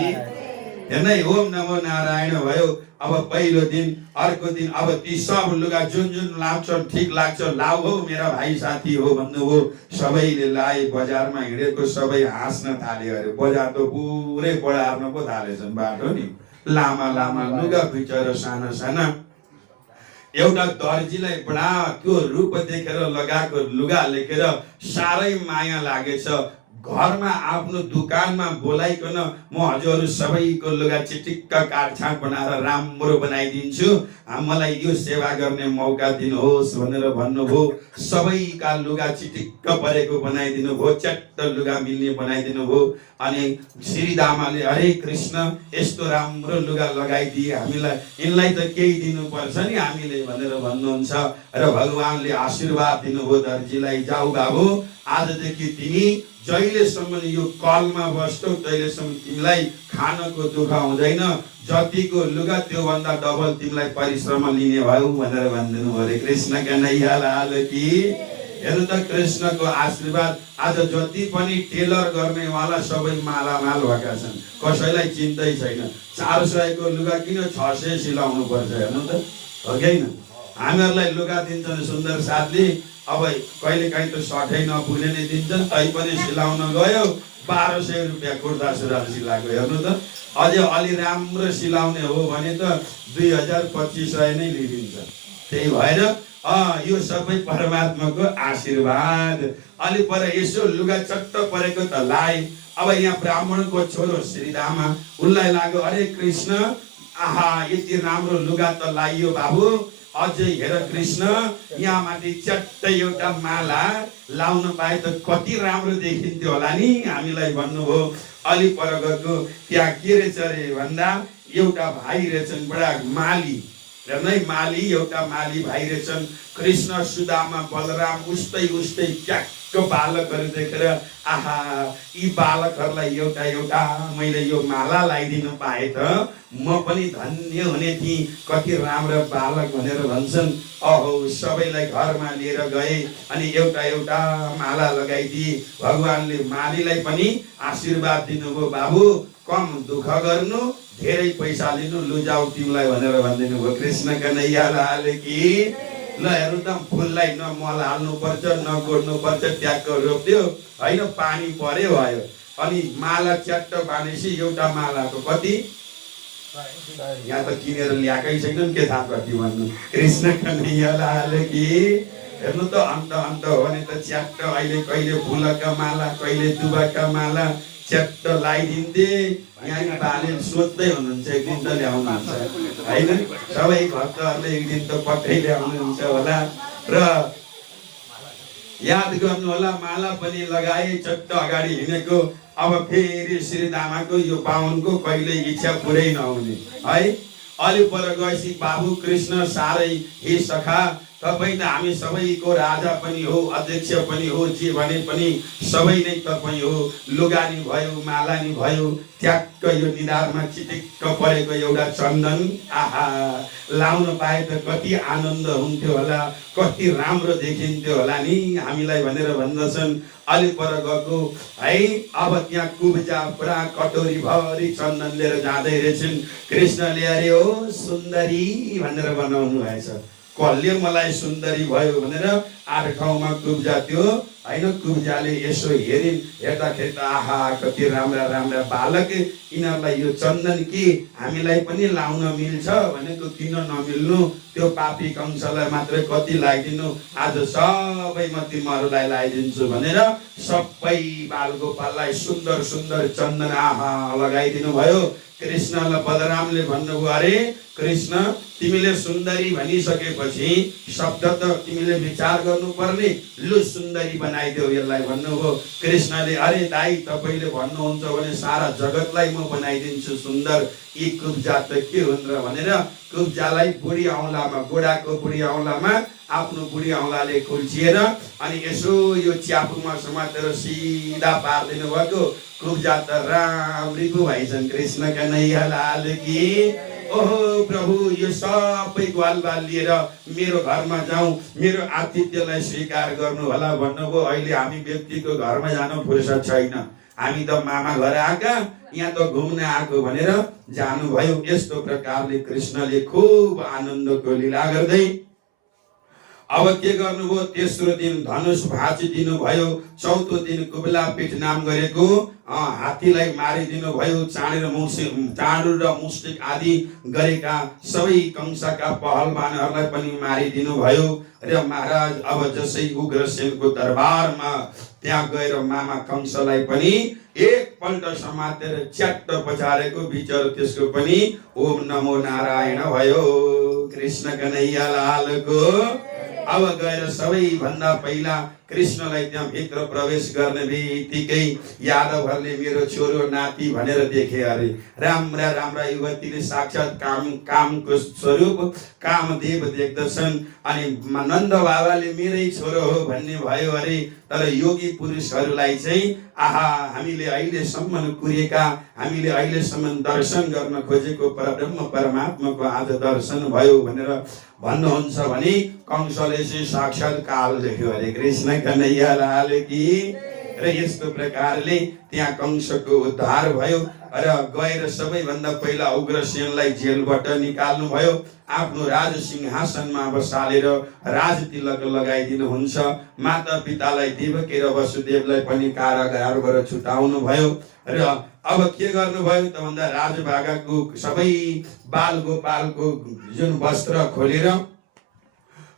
हेर्दै ओम नमो नारायण भयो। अब पहिलो दिन अर्को दिन अब ती सब लुगा जुन जुन लाग्छ ठिक लाग्छ लाऊ हो मेरा भाइ साथी हो भन्नुभयो। सबैले लाए, बजारमा हिँडेको सबै हाँस्न थाल्यो अरे, बजार त पुरै बढार्न पो थालेछन् बाटो नि, लामा लामा लुगा बिचरा साना साना। एउटा दर्जीलाई बडा त्यो रूप देखेर लगाएको लुगा लेखेर साह्रै माया लागेछ। घरमा आफ्नो दुकानमा बोलाइकन म हजुरहरू सबैको लुगा चिटिक्क काटछाट बनाएर राम्रो बनाइदिन्छु, मलाई यो सेवा गर्ने मौका दिनुहोस् भनेर भन्नुभयो। सबैका लुगा चिटिक्क परेको बनाइदिनु भयो, च्याट्ट लुगा मिल्ने बनाइदिनु भयो। अनि श्रीदामाले अरे कृष्ण यस्तो राम्रो लुगा लगाइदिए हामीलाई, यिनलाई त केही दिनुपर्छ नि हामीले भनेर भन्नुहुन्छ। र भगवानले आशीर्वाद दिनुभयो दर्जीलाई, जाऊ बाबु आजदेखि तिमी जहिलेसम्म यो कलमा बस्छौ तहिलेसम्म तिमीलाई खानको दुःख हुँदैन, जतिको लुगा त्यो भन्दा डबल तिमीलाई परिश्रम लिने भयो भनेर भनिदिनु भयो। कृष्ण कन्हैया लाल की। हेर्नु त कृष्णको आशीर्वाद। आज जति पनि टेलर गर्नेवाला सबै मालामाल भएका छन्, कसैलाई चिन्तै छैन। 400 को लुगा किन 600 सिलाउनु पर्छ, हेर्नु त हो कि होइन। हामीहरूलाई लुगा दिन्छन् सुन्दर साथले, अब कहिले काहीँ त 60 नपुग्ने नै दिन्छन्, तै पनि सिलाउन गयो 1200 रुपियाँ कुर्ता सुरुवाल सिलाएको। हेर्नु त अझै अलि राम्रो सिलाउने हो भने त 2000-2500 नै लिइदिन्छ। त्यही भएर यो सबै परमात्माको आशीर्वाद। अलि पर यसो लुगा चट्ट परेको त लाए। अब यहाँ ब्राह्मणको छोरो श्रीरामा, उनलाई लाग्यो अरे कृष्ण आहा यति राम्रो लुगा त लाइयो बाबु, अझै हेर कृष्ण यहाँ माथि च्याट्टै एउटा माला लाउन पाए त कति राम्रो देखिन्थ्यो होला नि हामीलाई भन्नुभयो। अलि पर गएको त्यहाँ के रहेछ अरे भन्दा एउटा भाइ रहेछन् बडा माली, हेर्नै माली, एउटा माली भाइ रहेछन्। कृष्ण सुदामा बलराम उस्तै उस्तै ट्याक्क त्यो बालकहरू देखेर आहा यी बालकहरूलाई एउटा एउटा मैले यो माला लगाइदिनु पाए त म पनि धन्य हुने थिएँ, कति राम्रो बालक भनेर भन्छन्। अहो सबैलाई घरमा लिएर गए अनि एउटा एउटा माला लगाइदिए। भगवानले मालीलाई पनि आशीर्वाद दिनुभयो, बाबु कम दुःख गर्नु, धेरै पैसा लिनु, लुजाऊ तिमीलाई भनेर भनिदिनु भयो। कृष्ण कन्हैया लाल की। ल हेर्नु त, फुललाई न मल हाल्नु पर्छ न गोड्नु पर्छ, ट्याक्क रोप्दियो होइन, पानी पर्यो भयो। अनि माला च्याट्ट बाँधेपछि एउटा मालाको कति, यहाँ त किनेर ल्याएकै छैन के थाहा कति भन्नु। कृष्ण कन्हैया लाल की। हेर्नु त अन्त अन्त हो भने त च्याट्ट अहिले कहिले फुलका माला कहिले दुबाका माला च्याट्ट लगाइदिन्थे। यहाँ बाले सोच्दै हुनुहुन्छ एक दिन त ल्याउनुहुन्छ होइन, सबै भक्तहरूले एक दिन त पक्कै ल्याउनुहुन्छ होला। र याद गर्नु होला, माला पनि लगाए, चट्ट अगाडि हिँडेको। अब फेरि श्रीदामाको यो पावनको कहिले इच्छा पुरै नहुने है। अलि पर गएपछि बाबु कृष्ण साह्रै हे सखा, तपाईँ त हामी सबैको राजा पनि हो, अध्यक्ष पनि हो, जे भने पनि सबै नै तपाईँ हो। लुगानी भयो, मालानी भयो, ट्याक्क यो निधारमा चिटिक्क परेको एउटा चन्दन आहा लाउन पाए त कति आनन्द हुन्थ्यो होला, कति राम्रो देखिन्थ्यो होला नि हामीलाई भनेर भन्दछन्। अलि पर गएको है, अब त्यहाँ कुब्जा पुरा कटोरी भरि चन्दन लिएर जाँदै रहेछन्। कृष्णले अरे ओ सुन्दरी भनेर बनाउनु भएछ, कसले मलाई सुन्दरी भयो भनेर आठ ठाउँमा कुब्जा त्यो होइन। कुब्जाले यसो हेरिन्, हेर्दाखेरि त आहा कति राम्रा राम्रा बालक, यिनीहरूलाई यो चन्दन कि हामीलाई पनि लाउन मिल्छ भनेको किन नमिल्नु, त्यो पापी कंसलाई मात्रै कति लगाइदिनु, आज सबै म तिमीहरूलाई लगाइदिन्छु भनेर सबै बालगोपाललाई सुन्दर सुन्दर चन्दन आहा लगाइदिनु भयो। कृष्णलाई बलरामले भन्नुभयो, अरे कृष्ण तिमीले सुन्दरी भनिसकेपछि शब्द त तिमीले विचार गर्नुपर्ने, लु सुन्दरी बनाइदेऊ यसलाई भन्नुभयो। कृष्णले अरे दाइ तपाईँले भन्नुहुन्छ भने सारा जगतलाई म बनाइदिन्छु सुन्दर, यी कुब्जा त के हुन् र भनेर कुब्जालाई बुढी औँलामा, गोडाको बुढी औँलामा आफ्नो बुढी औँलाले खुल्चिएर अनि यसो यो च्यापुमा समातेर सिधा पारिदिनु भएको। कुब्जा त राम्री पो भइछन्। कृष्ण कन्हैया लाल की। ओहो प्रभु, यो सबै ग्वालबाल लिएर मेरो घरमा जाउँ, मेरो आतिथ्यलाई स्वीकार गर्नु होला भन्नुभयो। अहिले हामी व्यक्तिको घरमा जानु फुर्सद छैन, हामी त मामा घर आएका, यहाँ त घुम्न आएको भनेर जानुभयो। यस्तो प्रकारले कृष्णले खुब आनन्दको लीला गर्दै अब के गर्नुभयो, तेस्रो दिन धनुष भाँचिदिनु भयो, चौथो दिन कुबला पीठ नाम गरेको हात्तीलाई मारिदिनु भयो। चाँडु र मुस्टिक आदि गरेका सबै कंसका पहलवानहरूलाई पनि मारिदिनु भयो। र महाराज अब जसै उग्रसेनको दरबारमा त्यहाँ गएर मामा कंसलाई पनि एकपल्ट समातेर च्याट्ट पछारेको, विचार त्यसको पनि ओम नमो नारायण भयो। कृष्ण कन्हैया लालको। अब गएर सबैभन्दा पहिला कृष्णलाई त्यहाँ भित्र प्रवेश गर्ने बित्तिकै यादवहरूले मेरो छोरो नाति भनेर देखे। अरे राम्रा राम्रा युवतीले साक्षात कामको स्वरूप कामदेव देख्दछन्। अनि नन्द बाबाले मेरै छोरो हो भन्ने भयो। अरे तर योगी पुरुषहरूलाई चाहिँ आहा हामीले अहिलेसम्म कुरेका, हामीले अहिलेसम्म दर्शन गर्न खोजेको परब्रह्म परमात्माको आज दर्शन भयो भनेर भन्नुहुन्छ भने कंसले चाहिँ साक्षात काल देख्यो। अरे कृष्ण कन्हैया लाल की। र यस्तो प्रकारले त्यहाँ कंसको उद्धार भयो र गएर सबैभन्दा पहिला उग्रसेनलाई जेलबाट निकाल्नु भयो। आफ्नो राज सिंहासनमा बसालेर राज तिलक लगाइदिनुहुन्छ। माता पितालाई देवकी र वसुदेवलाई पनि कारागारबाट छुटाउनु भयो। र अब के गर्नुभयो त भन्दा राजभागाको सबै बाल गोपालको जुन वस्त्र खोलेर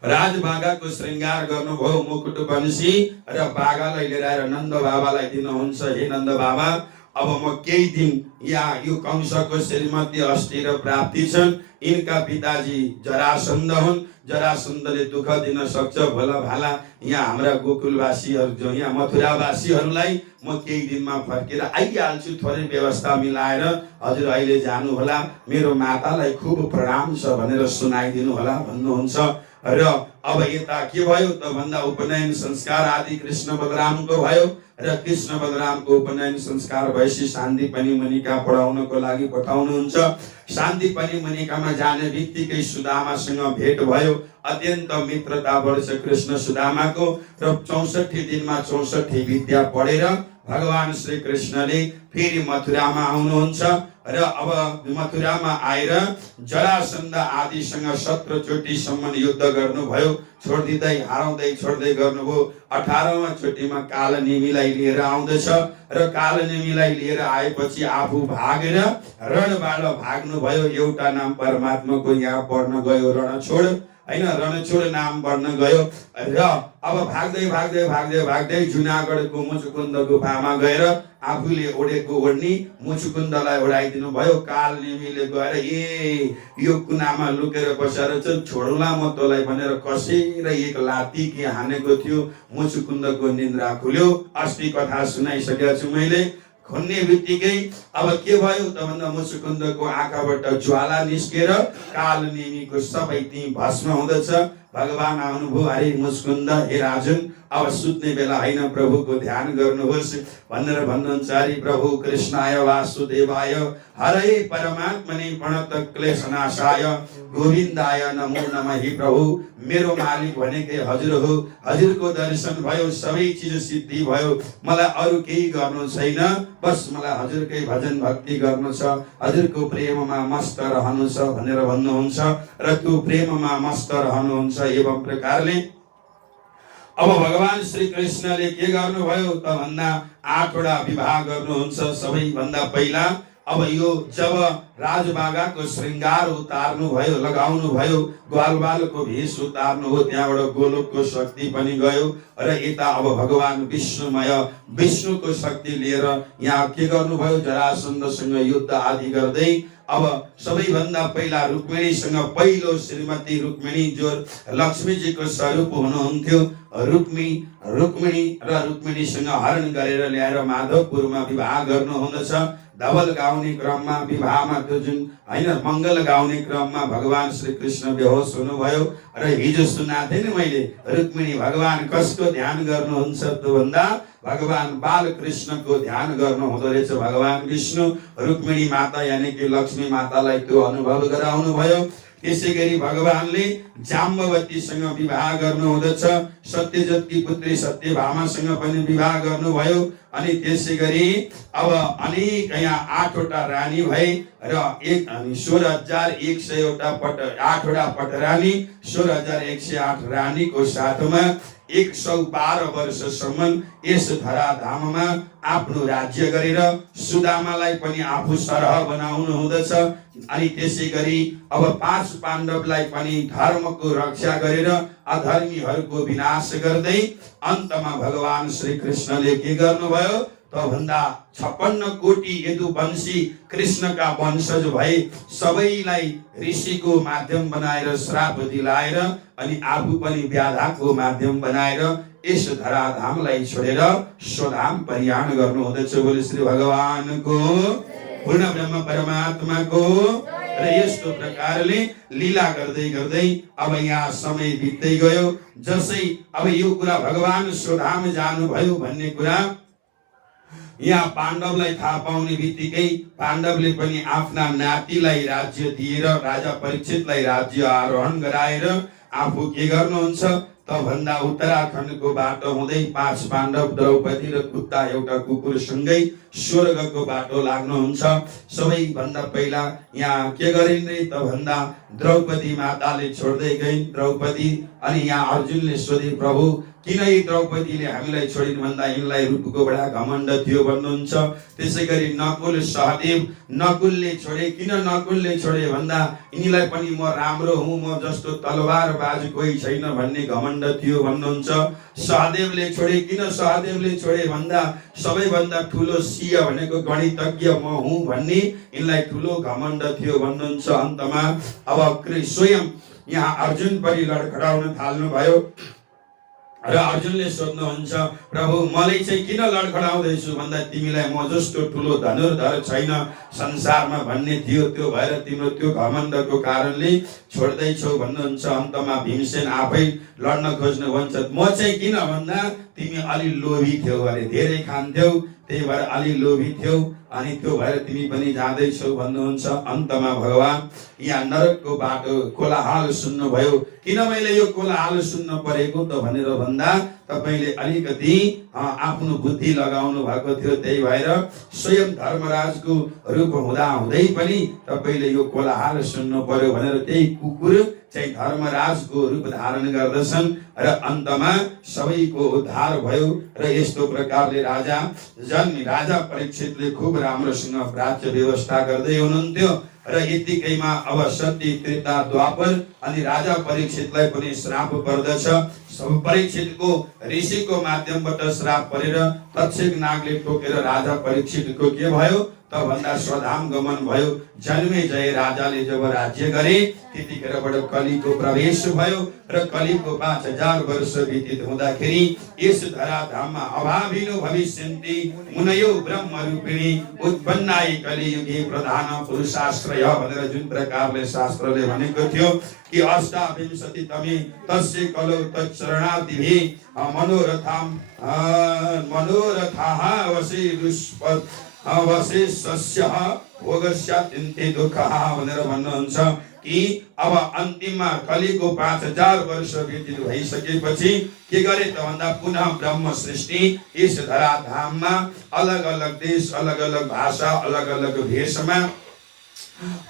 राजभागाको श्रृंगार गर्नुभयो। मुकुट बंशी र बागालाई लिएर आएर नन्द बाबालाई दिनुहुन्छ। हे नन्द बाबा, अब म केही दिन यहाँ यो कंसको श्रीमती अस्ति र प्राप्ति छन्। इनका पिताजी जरासन्ध हुन्। जरासन्धले दुःख दिन सक्छ भोला भाला यहाँ हाम्रा गोकुलवासीहरू जो यहाँ मथुरावासीहरूलाई म केही दिनमा फर्केर आइहाल्छु, थोरै व्यवस्था मिलाएर हजुर अहिले जानु होला, मेरो मातालाई खुब प्रणाम छ भनेर सुनाइदिनु होला भन्नुहुन्छ। र अब यता के भयो त भन्दा उपनयन संस्कार आदि कृष्ण बलरामको भयो र कृष्ण बलरामको उपनयन संस्कार भएपछि शान्तिपनि मुनिका पढाउनको लागि पठाउनुहुन्छ। शान्तिपनि मुनिकामा जाने बित्तिकै सुदामासँग भेट भयो। अत्यन्त मित्रता बढ्छ कृष्ण सुदामाको र 64 दिनमा 64 विद्या पढेर भगवान श्री कृष्णले फेरि मथुरामा आउनुहुन्छ र अब मथुरामा आएर जरासन्ध आदिसँग 17 चोटिसम्म युद्ध गर्नुभयो। छोड्दिँदै हराउँदै छोड्दै गर्नुभयो। 18वां चोटिमा कालनेमीलाई लिएर आउँदछ र कालनेमीलाई लिएर आएपछि आफू भागेर रणबाट भाग्नुभयो। एउटा नाम परमात्माको यहाँ पढ्न गयो रणछोड हैन, रणछोड नाम पढ्न गयो र अब भाग्दै भाग्दै भाग्दै भाग्दै जुनागढको मुचुकुन्द गुफामा गएर आफूले ओढेको ओढ्नी मुचुकुन्दलाई ओढाइदिनु भयो। कालनेमीले गएर यो कुनामा लुकेर बसेर चाहिँ छोडौला म तँलाई भनेर कसेर एक लाती के हानेको थियो। मुचुकुन्दको निन्द्रा खुल्यो। अस्ति कथा सुनाइसकेको छु मैले। खुन्ने बित्तिकै अब के भयो त भन्दा मुचुकुन्दको आँखाबाट ज्वाला निस्केर कालनेमीको सबै ती भस्म हुँदछ। भगवान आउनुभयो। अरे मुचुकुन्द, हे राजन, अब सुत्ने बेला होइन, प्रभुको ध्यान गर्नुहोस् भनेर भन्नुहुन्छ। हरि प्रभु कृष्णाय वासुदेवाय हरे परमात्मने प्रणत क्लेशनाशाय गोविन्दाय नमो नमः। प्रभु मेरो मालिक भनेकै हजुर हो। हजुरको दर्शन भयो, सबै चिज सिद्धि भयो। मलाई अरू केही गर्नु छैन, बस मलाई हजुरकै भजन भक्ति गर्नु छ, हजुरको प्रेममा मस्त रहनु छ भनेर भन्नुहुन्छ र त्यो प्रेममा मस्त रहनुहुन्छ। एवं प्रकारले अब भगवान श्री कृष्णले के गर्नुभयो त भन्दा 8वटा विवाह गर्नुहुन्छ। सबैभन्दा पहिला अब यो जब राजबागाको श्रृंगार उतार्नु भयो, लगाउनु भयो, ग्वालबालको भेष उतार्नु हो, त्यहाँबाट गोलोकको शक्ति पनि गयो र यता अब भगवान विष्णुमय विष्णुको शक्ति लिएर यहाँ के गर्नुभयो, जरासन्धसँग युद्ध आदि गर्दै अब सबैभन्दा पहिला रुक्मिणीसँग पहिलो श्रीमती रुक्मिणी जो लक्ष्मीजीको स्वरूप हुनुहुन्थ्यो, रुक्मिणी र रुक्मिणीसँग हरण गरेर ल्याएर माधवपुरमा विवाह गर्नुहुँदछ। धवल गाउने क्रममा विवाहमा त्यो जुन हैन मंगल गाउने क्रममा भगवान श्री कृष्ण बेहोस हुनुभयो र हिजो सुनाएको थिएँ नि मैले, रुक्मिणी भगवान कसको ध्यान गर्नुहुन्छ त भन्दा भगवान बालकृष्णको ध्यान गर्नु हुँदो रहेछ। भगवान विष्णु रुक्मिणी माता यानी कि लक्ष्मी मातालाई त्यो अनुभव गराउनु भयो। त्यसै गरी भगवानले जाम्बवतीसँग विवाह गर्नु हुँदछ। सत्यजतकी पुत्री सत्यभामासँग पनि विवाह गर्नुभयो। अनि त्यसै गरी अब अनेक यहाँ 8वटा रानी भए र 16,100 8वटा पटरानी 16,108 रानीको साथमा 112 वर्षसम्म यस धराधाममा आफ्नो राज्य गरेर सुदामालाई पनि आफू सरह बनाउनु हुँदछ। अनि त्यसै गरी अब 5 पाण्डवलाई पनि धर्मको रक्षा गरेर अधर्मीहरूको विनाश गर्दै अन्तमा भगवान श्री कृष्णले के गर्नुभयो त भन्दा 56 कोटी यदुवंशी कृष्णका वंशज भए सबैलाई ऋषिको माध्यम बनाएर श्राप दिलाएर अनि आफू पनि व्याधाको माध्यम बनाएर यस धराधामलाई छोडेर स्वधाम परियाण गर्नु हुँदछ। बोले श्री भगवानको पूर्ण ब्रह्म परमात्माको। र यस्तो प्रकारले लीला गर्दै गर्दै अब यहाँ समय बित्दै गयो। जसै अब यो कुरा भगवान स्वधाम जानुभयो भन्ने कुरा यहाँ पाण्डवलाई थाहा पाउने बित्तिकै पाण्डवले पनि आफ्ना नातिलाई राज्य दिएर राजा परीक्षितलाई राज्य आरोहण गराएर आफू के गर्नुहुन्छ त भन्दा उत्तराखण्डको बाटो हुँदै 5 पाण्डव द्रौपदी र कुत्ता एउटा कुकुरसँगै स्वर्गको बाटो लाग्नुहुन्छ। सबैभन्दा पहिला यहाँ के गरिने त भन्दा द्रौपदी माताले छोड्दै गइन्। द्रौपदी अनि यहाँ अर्जुनले सोधे प्रभु किन यी द्रौपदीले हामीलाई छोडिन् भन्दा यिनलाई रूपको बडा घमण्ड थियो भन्नुहुन्छ। त्यसै गरी नकुल सहदेव नकुलले छोडे। किन नकुलले छोडे भन्दा यिनीलाई पनि म राम्रो हुँ, म जस्तो तलवारबाज कोही छैन भन्ने घमण्ड थियो भन्नुहुन्छ। सहदेवले छोडे। किन सहदेवले छोडे भन्दा सबैभन्दा ठुलो सिंह भनेको गणितज्ञ म हुँ भन्ने यिनलाई ठुलो घमण्ड थियो भन्नुहुन्छ। अन्तमा अब स्वयं यहाँ अर्जुन पनि लडखडाउन थाल्नु भयो। र अर्जुनले सोध्नुहुन्छ प्रभु मलाई चाहिँ किन लडखडाउँदैछु भन्दा तिमीलाई म जस्तो ठुलो धनुर्धर छैन संसारमा भन्ने थियो, त्यो भएर तिम्रो त्यो घमण्डको कारणले छोड्दैछौ भन्नुहुन्छ। अन्तमा भीमसेन आफै लड्न खोज्नु भन्छ। म चाहिँ किन भन्दा तिमी अलि लोभी थियौ अरे, धेरै खान्थ्यौ, त्यही भएर अलि लोभी थियौ, अनि त्यो भएर तिमी पनि जाँदैछौ भन्नुहुन्छ। अन्तमा भगवान यहाँ नरकको बाटो कोलाहल सुन्नुभयो। किन मैले यो कोलाहल सुन्न परेको त भनेर भन्दा तपाईले अलिकति आफ्नो बुद्धि लगाउनु भएको थियो, त्यही भएर स्वयं धर्मराजको रूप हुँदा हुँदै पनि तपाईले यो कोलाहल सुन्नु पर्यो भनेर त्यही कुकुर चाहिँ धर्मराजको रूप धारण गर्दछन् र अन्तमा सबैको उद्धार भयो। र यस्तो प्रकारले राजा परीक्षितले खूब राम्रोसँग राज्य व्यवस्था गर्दै हुनुहुन्थ्यो। र यतिकैमा अब सती त्रेता द्वापर अनि राजा परीक्षितलाई पनि श्राप पर्दछ। सब परीक्षितको ऋषिको माध्यमबाट श्राप परेर तक्षक नागले टोकेर राजा परीक्षितको के भयो त भन्दा स्वधाम गमन भयो। जन्मे जय राजाले जब राज्य गरे त्यतिखेरबाट कलिको प्रवेश भयो र कलिको 5000 वर्ष व्यतीत हुँदाखेरि यस धराधाममा अभाविनो भविष्यन्ति मुनयो ब्रह्म रूपिणी उत्पन्नाय कलियुगे प्रधान पुरुषाश्रय भनेर जुन प्रकारले शास्त्रले भनेको थियो कि अष्टाविंशतितमे तस्य कलौ तच्चरणादिभि मनोरथाः अवशेषस्य भोगस्यात्यन्ते दुःखः भनेर भन्नुहुन्छ कि अब अन्तिममा कलिको 5000 वर्ष व्यतीत भइसकेपछि के गरे त भन्दा पुनः ब्रह्म सृष्टि यस धराधाममा अलग अलग देश, अलग अलग भाषा, अलग अलग भेषमा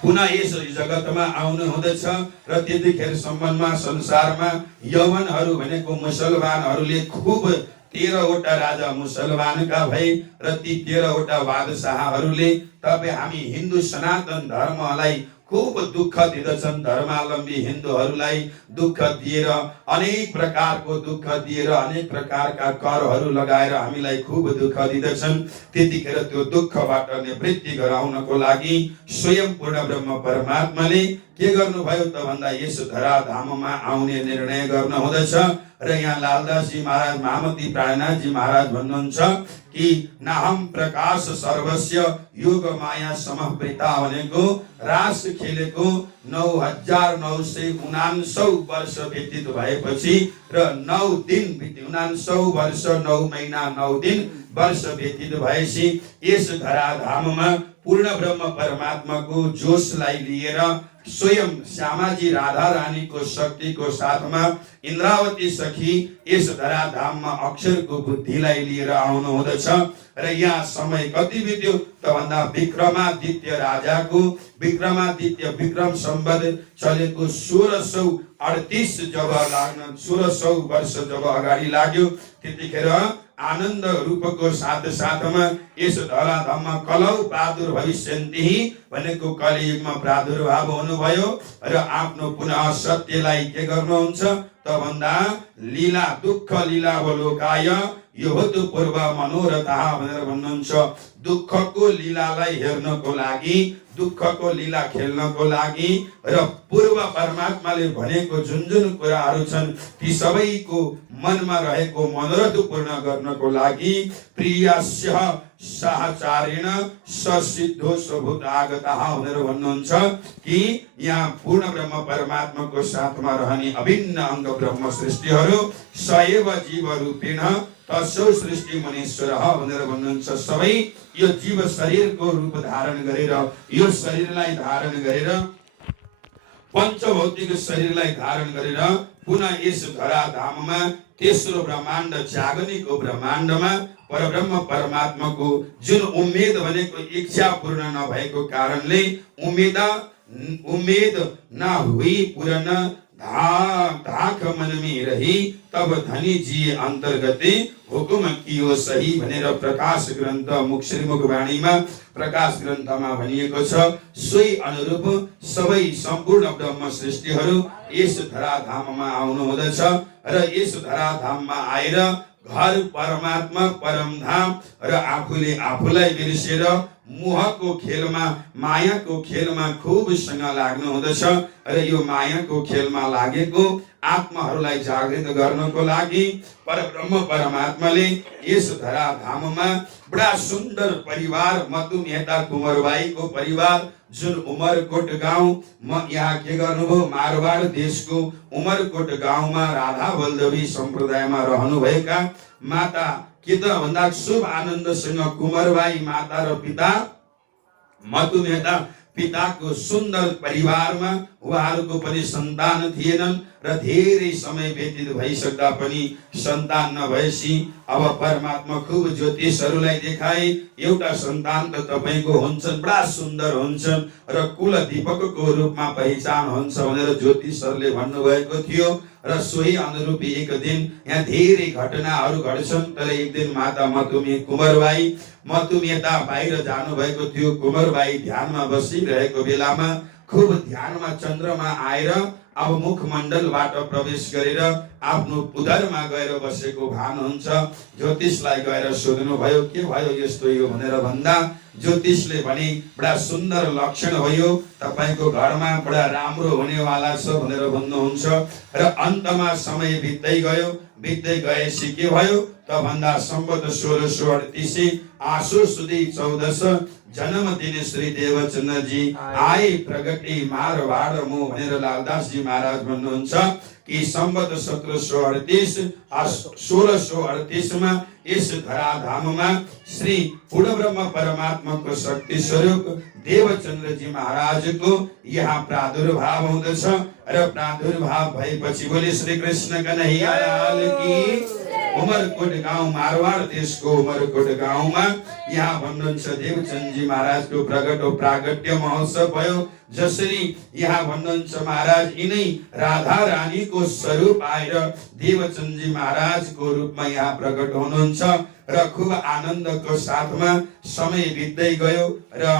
पुनः यस जगतमा आउनु हुँदछ। र त्यतिखेर सम्बन्धमा संसारमा यवनहरू भनेको मुसलमानहरूले खुब 13वटा राजा मुसलमानका भए र ती 13वटा बादशाहहरूले तपाईँ हामी हिन्दू सनातन धर्मलाई खूब दुःख दिदछन्। धर्मावलम्बी हिन्दूहरूलाई दुःख दिएर अनेक प्रकारको दुःख दिएर अनेक प्रकारका करहरू लगाएर हामीलाई खूब दुःख दिदछन्। त्यतिखेर त्यो दुःखबाट निवृत्ति गराउनको लागि स्वयं पूर्ण ब्रह्म परमात्माले के गर्नुभयो त भन्दा यस धराधाममा आउने निर्णय गर्न हुँदछ। र यहाँ लालदासजी महाराज महामती प्राणनाथजी महाराज भन्नुहुन्छ कि नाहम प्रकाश सर्वस्य योग माया समप्रिता भनेको रास खेलेको 9999 वर्ष व्यतीत भएपछि र 9 दिन 99 वर्ष 9 महिना 9 दिन वर्ष व्यतीत भएपछि यस धराधाममा पूर्ण ब्रह्म परमात्माको जोशलाई लिएर स्वयं श्यामाजी राधा रानीको शक्तिको साथमा इन्द्रावती सखी यस धराधाममा अक्षरको बुद्धिलाई लिएर आउनु हुँदछ। र यहाँ समय कति बित्यो त भन्दा विक्रमादित्य राजाको विक्रम सम्वत चलेको 1638 जब लाग्न 1600 वर्ष जब अगाडि लाग्यो त्यतिखेर आनन्द रूपको साथमा यस धराधाममा कलौ बहादुर भविष्यन्ति भनेको कलियुगमा प्रादुर्भाव हुनुभयो र आफ्नो पुनः सत्यलाई के गर्नुहुन्छ त भन्दा लीला दुःख लीलावलोकाय योहतु पूर्व मनोरथः भनेर भन्नुहुन्छ। दुःखको लीलालाई हेर्नको लागि, दुःखको लीला खेल्नको लागि र पूर्व परमात्माले भनेको जुन जुन कुराहरू छन् ती सबैको मनमा रहेको मनोरथ पूर्ण गर्नको लागि प्रियस्य सहचारेण ससिद्धो स्वभूतागतः भनेर भन्नुहुन्छ कि यहाँ पूर्ण ब्रह्म परमात्माको साथमा रहने अभिन्न अङ्ग ब्रह्म सृष्टिहरू सएव जीव रूपेण तस्सौ सृष्टि मनेश्वरः भनेर भन्नुहुन्छ। सबै यो जीव शरीरको रूप धारण गरेर यो शरीरलाई धारण गरेर पञ्चभौतिक शरीरलाई धारण गरेर पुनः यस धराधाममा तेस्रो ब्रह्माण्ड जागनिको ब्रह्माण्डमा परब्रह्म परमात्माको जुन उम्मेद भनेको इच्छा पूर्ण नभएको कारणले उम्मेद नहुई पूर्ण धाक मन में रही तब धनी जी अंतर्गते हुकुम कियो सही भनेर प्रकाश ग्रन्थ मुख वाणीमा प्रकाश ग्रन्थमा भनिएको छ। सोही अनुरूप सबै सम्पूर्ण ब्रह्म सृष्टिहरू यस धराधाममा आउनु हुँदछ र यस धराधाममा आएर घर परमात्मा परमधाम र आफूले आफूलाई बिर्सेर मोहको खेलमा मायाको खेलमा खुबसँग लाग्नु हुँदछ र यो मायाको खेलमा लागेको आत्माहरूलाई जागृत गर्नको लागि परब्रह्म परमात्माले यस धराधाममा बडा सुन्दर परिवार मधु मेहता कुँवरबाईको परिवार जुन उमरकोट गाउँ म यहाँ के गर्नुभयो मारवाड देशको उमरकोट गाउँमा राधा वल्लभी सम्प्रदायमा रहनुभएका माता के त भन्दा शुभ आनन्दसँग कुँवरबाई माता र पिता मधु मेहता पिताको सुन्दर परिवारमा उहाँहरूको पनि सन्तान थिएनन् र धेरै समय व्यतीत भइसक्दा पनि सन्तान नभएपछि अब परमात्मा खुब ज्योतिषहरूलाई देखाए एउटा सन्तान त तपाईको हुन्छन् बडा सुन्दर हुन्छन् र कुल दीपकको रूपमा पहिचान हुन्छ भनेर ज्योतिषहरूले भन्नुभएको थियो र सोही अनुरूप एक दिन यहाँ धेरै घटनाहरू घट्छन् तर एक दिन माता मधुमे कुँवरबाई मधुमेता बाहिर जानुभएको थियो कुँवरबाई ध्यानमा बसिरहेको बेलामा खुब ध्यानमा चन्द्रमा आएर अब मुखमण्डलबाट प्रवेश गरेर आफ्नो उदरमा गएर बसेको भान हुन्छ ज्योतिषलाई गएर सोध्नु भयो के भयो यस्तो यो भनेर भन्दा ज्योतिषले भने बडा सुन्दर लक्षण हो यो तपाईको घरमा बडा राम्रो हुनेवाला छ भनेर भन्नुहुन्छ र अन्तमा समय बित्दै गएपछि के भयो त भन्दा सम्बत 1638 आशु सुदी 14 जन्म दिन श्री देवचन्द्र जी आए प्रगति मारवाड मो भनेर लालदास जी महाराज भन्नुहुन्छ कि सम्बत 1738 1638 मा यस धराधाममा श्री पूर्णब्रह्म परमात्माको शक्ति स्वरूप देवचन्द्र जी महाराजको यहाँ प्रादुर्भाव हुँदछ र प्रादुर्भाव भएपछि बोले श्री कृष्ण कन्हैया लाल की उमरकोट गाउँ मारवाड देशको उमरकोट गाउँमा यहाँ भन्नुहुन्छ देवचन्द्र जी महाराजको प्रागट्य महोत्सव भयो जसरी यहाँ भन्नुहुन्छ महाराज यिनै राधा रानीको स्वरूप आएर देवचन्द्र जी महाराजको रूपमा यहाँ प्रकट हुनुहुन्छ र खुब आनन्दको साथमा समय बित्दै गयो र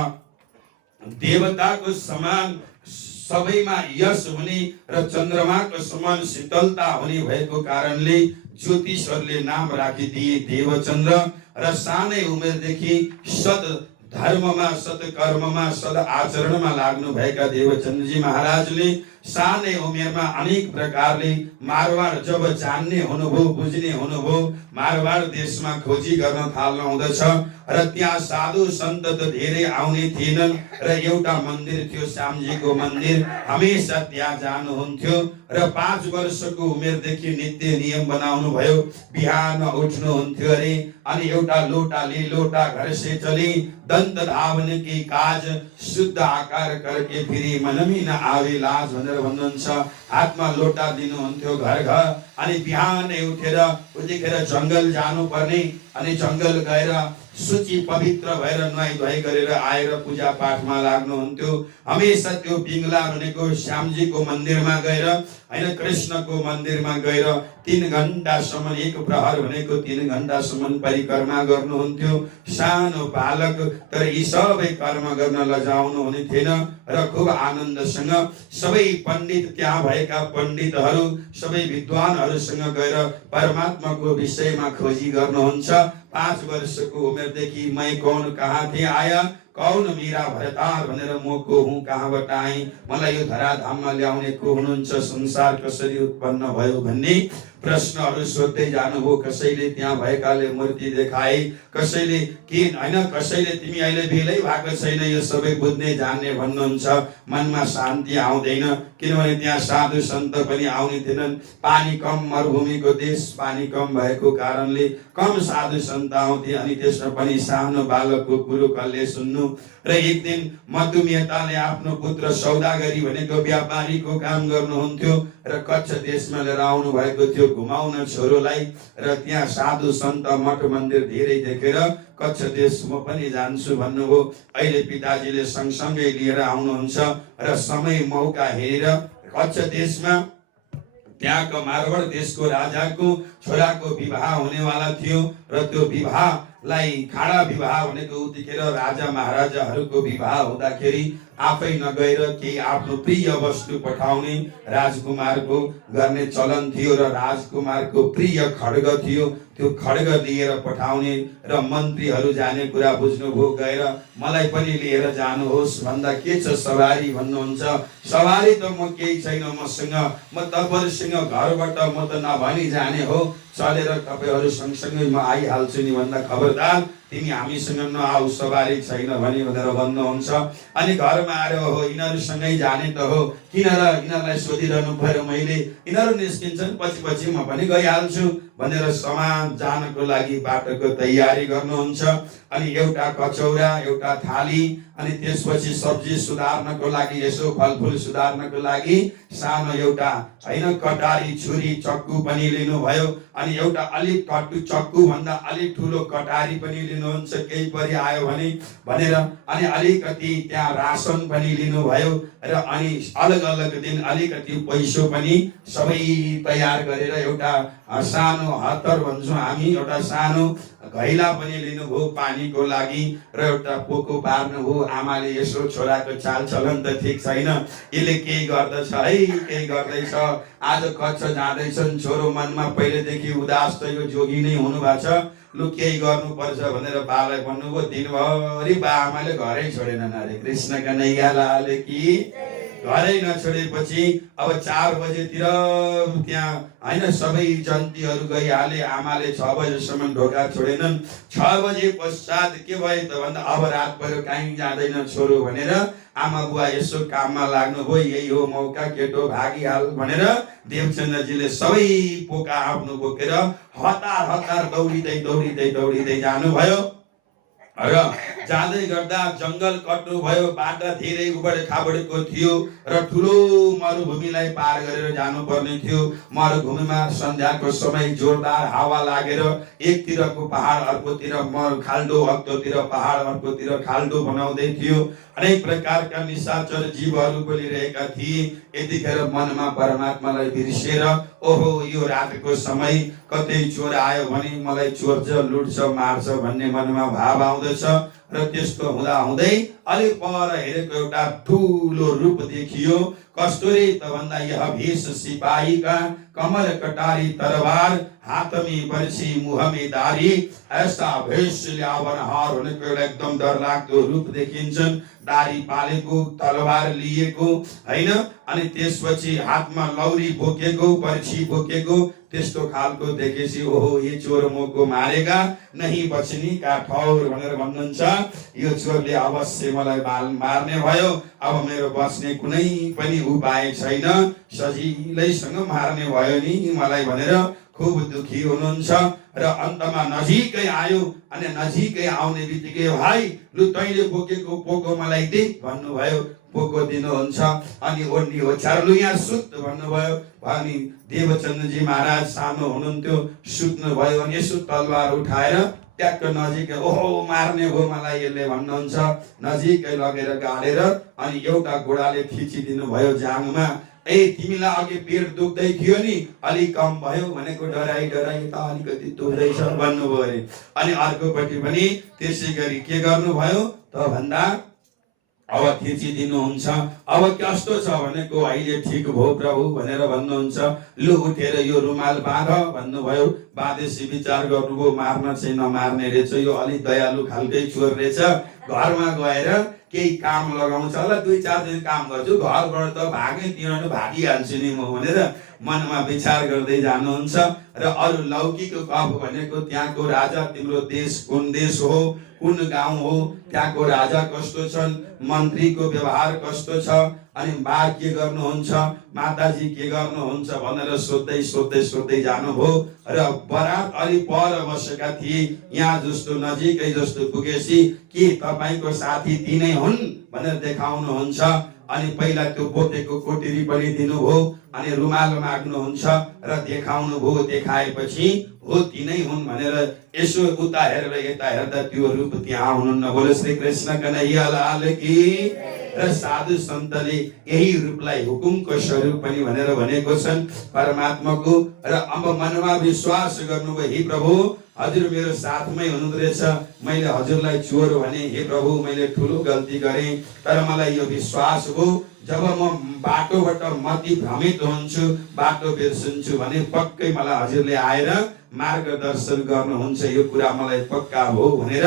देवताको समान सबैमा यश हुने र चन्द्रमाको समान शीतलता हुने भएको कारणले ज्योतिषहरूले नाम राखिदिए देवचन्द्र र सानै उमेरदेखि सत धर्ममा सत कर्ममा सद आचरणमा लाग्नु भएका देवचन्द्रजी महाराजले सानै उमेरमा अनेक प्रकारले मारवाड जब जान्ने हुनुभयो बुझ्ने हुनुभयो मारवाड देशमा खोजी गर्न थाल्नु हुँदछ र त्यहाँ साधु सन्त त धेरै आउने थिएनन् र एउटा मन्दिर थियो श्यामजीको मन्दिर हमेशा त्यहाँ जानुहुन्थ्यो र 5 वर्षको उमेरदेखि नित्य नियम बनाउनु भयो बिहान उठ्नु हुन्थ्यो अरे अनि एउटा लोटा घर से चली दंत धावन की काज शुद्ध आकार करके फिरी मनमी न आवे लाज भनेर भन्नुहुन्छ हातमा लोटा दिनुहुन्थ्यो घर अनि बिहानै उठेर उतिखेर जंगल जानु पर्ने अनि जंगल गएर शुचि पवित्र भएर नुहाई धुवाई गरेर आएर पूजा पाठमा लाग्नुहुन्थ्यो हमेशा त्यो पिङ्गला भनेको श्यामजीको मन्दिरमा गएर हैन कृष्णको मन्दिरमा गएर 3 घण्टासम्म एक प्रहर भनेको 3 घण्टासम्म परिक्रमा गर्नुहुन्थ्यो सानो बालक तर यी सबै कर्म गर्न लजाउनु हुने थिएन र खुब आनन्दसँग सबै पण्डित त्यहाँ भएका पण्डितहरू सबै विद्वानहरूसँग गएर परमात्माको विषयमा खोजी गर्नुहुन्छ 5 वर्षको उमेरदेखि मैं कौन कहाँ थे आया कौन मीरा भरतार भनेर म को हुँ कहाँबाट आएँ मलाई यो धराधाममा ल्याउने को हुनुहुन्छ संसार कसरी उत्पन्न भयो भन्ने प्रश्नहरू सोध्दै जानुभयो कसैले त्यहाँ भएकाले मूर्ति देखाए कसैले के हैन कसैले तिमी अहिले भेलै भएको छैन यो सबै बुझ्ने जान्ने भन्नुहुन्छ मनमा शान्ति आउँदैन किनभने त्यहाँ साधु सन्त पनि आउने थिएनन् पानी कम मरुभूमिको देश पानी कम भएको कारणले कम साधु सन्त आउँथे अनि त्यसमा पनि सानो बालकको कुरो कसले सुन्नु र एक दिन मधुमेताले आफ्नो पुत्र सौदागरी भनेको व्यापारीको काम गर्नुहुन्थ्यो र कच्छ देशमा लिएर आउनु भएको थियो घुमाउन छोरोलाई र त्यहाँ साधु सन्त मठ मन्दिर धेरै देखेर कच्छ देश म पनि जान्छु भन्नुभयो अहिले पिताजीले सँगसँगै लिएर आउनुहुन्छ र समय मौका हेरेर कच्छ देशमा त्यहाँको मारवाड देशको राजाको छोराको विवाह हुनेवाला थियो र त्यो विवाहलाई खाडा विवाह भनेको उतिखेर राजा महाराजाहरूको विवाह हुँदाखेरि आफै नगएर केही आफ्नो प्रिय वस्तु पठाउने राजकुमारको गर्ने चलन थियो र राजकुमारको प्रिय खड्ग थियो त्यो खड्ग लिएर पठाउने र मन्त्रीहरू जाने कुरा बुझ्नुभयो, गएर मलाई पनि लिएर जानुहोस् भन्दा के छ सवारी भन्नुहुन्छ। सवारी त म केही छैन मसँग, म तपाईँहरूसँग घरबाट म त नभनी जाने हो, चलेर तपाईँहरू सँगसँगै म आइहाल्छु नि भन्दा खबरदार तिमी हामीसँग नआऊ, सवारी छैन भने भनेर भन्नुहुन्छ। अनि घरमा आएर हो यिनीहरूसँगै जाने त हो, किन र यिनीहरूलाई सोधिरहनु पर्यो मैले, यिनीहरू निस्किन्छन् पछि पछि म पनि गइहाल्छु भनेर सामान जानको लागि बाटोको तयारी गर्नुहुन्छ। अनि एउटा कचौरा, एउटा थाली, अनि त्यसपछि सब्जी सुधार्नको लागि, यसो फलफुल सुधार्नको लागि सानो एउटा हैन कटारी, छुरी, चक्कु पनि लिनुभयो। अनि एउटा अलिक कट्टु चक्कु भन्दा अलिक ठुलो कटारी पनि लिनुहुन्छ, केही परि आयो भने भनेर। अनि अलिकति त्यहाँ रासन पनि लिनुभयो र अनि अलग अलग दिन अलिकति पैसो पनि सबै तयार गरेर एउटा सानो हतर भन्छौँ हामी, एउटा सानो घैला पनि लिनुभयो पानीको लागि र एउटा पोको पार्नुभयो। आमाले यसो छोराको चालचलन त ठिक छैन, यसले केही गर्दछ है, केही गर्दैछ, आज कच्छ जाँदैछन्, छोरो मनमा पहिलेदेखि उदास त यो जोगी नै हुनुभएको छ, लु केही गर्नुपर्छ भनेर बालाई भन्नुभयो। दिनभरि बा आमाले घरै छोडेनन्। अरे कृष्ण कन्हैया लाल की, घरै नछोडेपछि अब 4 बजेतिर त्यहाँ हैन सबै जन्तीहरू गइहाले। आमाले 6 बजेसम्म ढोका छोडेनन्। 6 बजे पश्चात के भयो त भन्दा अब रात पऱ्यो कहीँ जाँदैन छोरो भनेर आमा बुवा यसो काममा लाग्नुभयो। यही हो मौका, केटो भागिहाल भनेर देवचन्द्रजीले सबै पोका आफ्नो बोकेर हतार हतार दौडिँदै दौडिँदै दौडिँदै जानुभयो। र जाँदै गर्दा जङ्गल कट्नु भयो, बाटो धेरै उबड खाबडको थियो र ठुलो मरुभूमिलाई पार गरेर जानुपर्ने थियो। मरुभूमिमा सन्ध्याको समय जोरदार हावा लागेर एकतिरको पहाड अर्कोतिर खाल्डो, अर्कोतिर पहाड अर्कोतिर खाल्डो बनाउँदै थियो। अनेक प्रकारका निशाचर जीवहरू बोलिरहेका थिए। यतिखेर मनमा परमात्मालाई बिर्सेर ओहो यो रातको समय कतै चोर आयो भने मलाई चोर्छ, लुट्छ, मार्छ भन्ने मनमा भाव आउँदछ। र त्यस्तो हुँदा हुँदै अलि पर हेरेको एउटा ठुलो रूप देखियो। कस्तो रे त भन्दा यह भेष सिपाही का, कमर कटारी तरवार, हाथ में बर्छी, मुह में दारी, ऐसा भेष ल्यावनहार भनेको एउटा एकदम डरलाग्दो रूप देखिन्छन्। दारी पालेको, तलवार लिएको हैन, अनि त्यसपछि हातमा लौरी बोकेको, बर्छी बोकेको, त्यस्तो खालको देखेपछि ओहो यो चोर मोको मारेगा नहीं बच्ने का ठौर भनेर भन्नुहुन्छ। यो चोरले अवश्य मलाई मार्ने भयो, अब मेरो बच्ने कुनै पनि उपाय छैन, सजिलैसँग मार्ने भयो नि मलाई भनेर खुब दुखी हुनुहुन्छ। र अन्तमा नजिकै आयो। अनि नजिकै आउने बित्तिकै भाइ लु तैँले बोकेको पोको मलाई दे भन्नुभयो। पोको दिनुहुन्छ। अनि ओर्नी ओछ्यार लु यहाँ सुत भन्नुभयो। अनि देवचन्द्रजी महाराज सानो हुनुहुन्थ्यो, सुत्नु भयो। अनि यसो तलवार उठाएर ट्याक्क नजिकै ओहो मार्ने हो मलाई यसले भन्नुहुन्छ। नजिकै लगेर गाडेर अनि एउटा घोडाले खिचिदिनु भयो जाङमा। ए तिमीलाई अघि पेट दुख्दै थियो नि, अलिक कम भयो भनेको डराई डराई त अलिकति दुख्दैछ भन्नुभयो अरे। अनि अर्कोपट्टि पनि त्यसै गरी के गर्नुभयो त भन्दा अब खिचिदिनुहुन्छ। अब कस्तो छ भनेको अहिले ठिक भयो प्रभु भनेर भन्नुहुन्छ। लु उठेर यो रुमाल बाँध भन्नुभयो। बाँधेसी विचार गर्नुभयो मार्न चाहिँ नमार्ने रहेछ, यो अलिक दयालु खालकै चोर रहेछ। घरमा गएर केही काम लगाउँछ होला, 2-4 दिन काम गर्छु, घरबाट त भागै तिनीहरू भागिहाल्छु नि म भनेर मनमा विचार गर्दै जानुहुन्छ। र अरू लौकिक कफ भनेको त्यहाँको राजा, तिम्रो देश कुन देश हो, कुन गाउँ हो, त्यहाँको राजा कस्तो छन्, मन्त्रीको व्यवहार कस्तो छ, अनि बा के गर्नुहुन्छ, माताजी के गर्नुहुन्छ भनेर सोध्दै सोध्दै सोध्दै जानुभयो। र बरात अलि पर बसेका थिए। यहाँ जस्तो नजिकै जस्तो पुगेपछि के तपाईँको साथी तिनै हुन् भनेर देखाउनुहुन्छ। अनि पहिला त्यो बोकेको कोटिरी पनि दिनुभयो। अनि रुमाल माग्नुहुन्छ र देखाउनु भयो। देखाएपछि हो तिनै हुन् भनेर यसो उता हेरेर यता हेर्दा त्यो रूप त्यहाँ हुनुहुन्न। बोलो श्री कृष्ण कन्हैया लाल की। र साधु सन्तले यही रूपलाई हुकुमको स्वरूप पनि भनेर भनेको छन् परमात्माको। र अब मनमा विश्वास गर्नुभयो, हे प्रभु हजुर मेरो साथमै हुनुहुँदो रहेछ, मैले हजुरलाई चोर भने, हे प्रभु मैले ठुलो गल्ती गरेँ, तर मलाई यो विश्वास हो जब म बाटोबाट मति भ्रमित हुन्छु, बाटो बिर्सन्छु भने पक्कै मलाई हजुरले आएर मार्गदर्शन गर्नुहुन्छ यो कुरा मलाई पक्का हो भनेर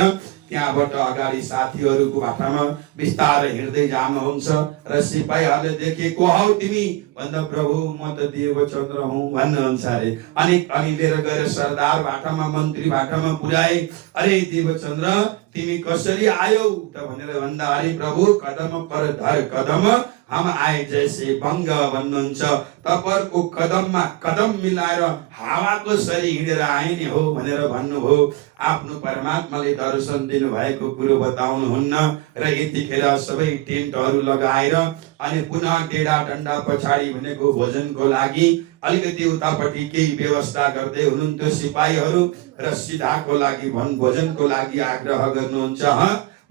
त्यहाँबाट अगाडि साथीहरूको बाटामा बिस्तारै हिँड्दै जानुहुन्छ र सिपाहीहरूले देखे को हौ तिमी भन्दा प्रभु म त देवचन्द्र हुँ भन्नुहुन्छ अरे। अनि लिएर गएर सरदार बाटामा मन्त्री बाटामा पुर्याए। अरे देवचन्द्र तिमी कसरी आयौ त भनेर भन्दा अरे प्रभु कदम पर धर कदम हम आए जैसे भङ्ग भन्नुहुन्छ। तपाईहरुको कदममा कदम मिलाएर हावाको सरी हिँडेर आए नि हो भनेर भन्नुभयो। आफ्नो परमात्माले दर्शन दिनु भएको कुरो बताउनुहुन्न र यतिखेर सबै टेन्टहरू लगाएर अनि पुनः डेढा डन्डा पछाडि भनेको भोजनको लागि अलिकति उतापट्टि केही व्यवस्था गर्दै हुनुहुन्थ्यो सिपाहीहरू र सिधाको लागि भोजनको लागि आग्रह गर्नुहुन्छ।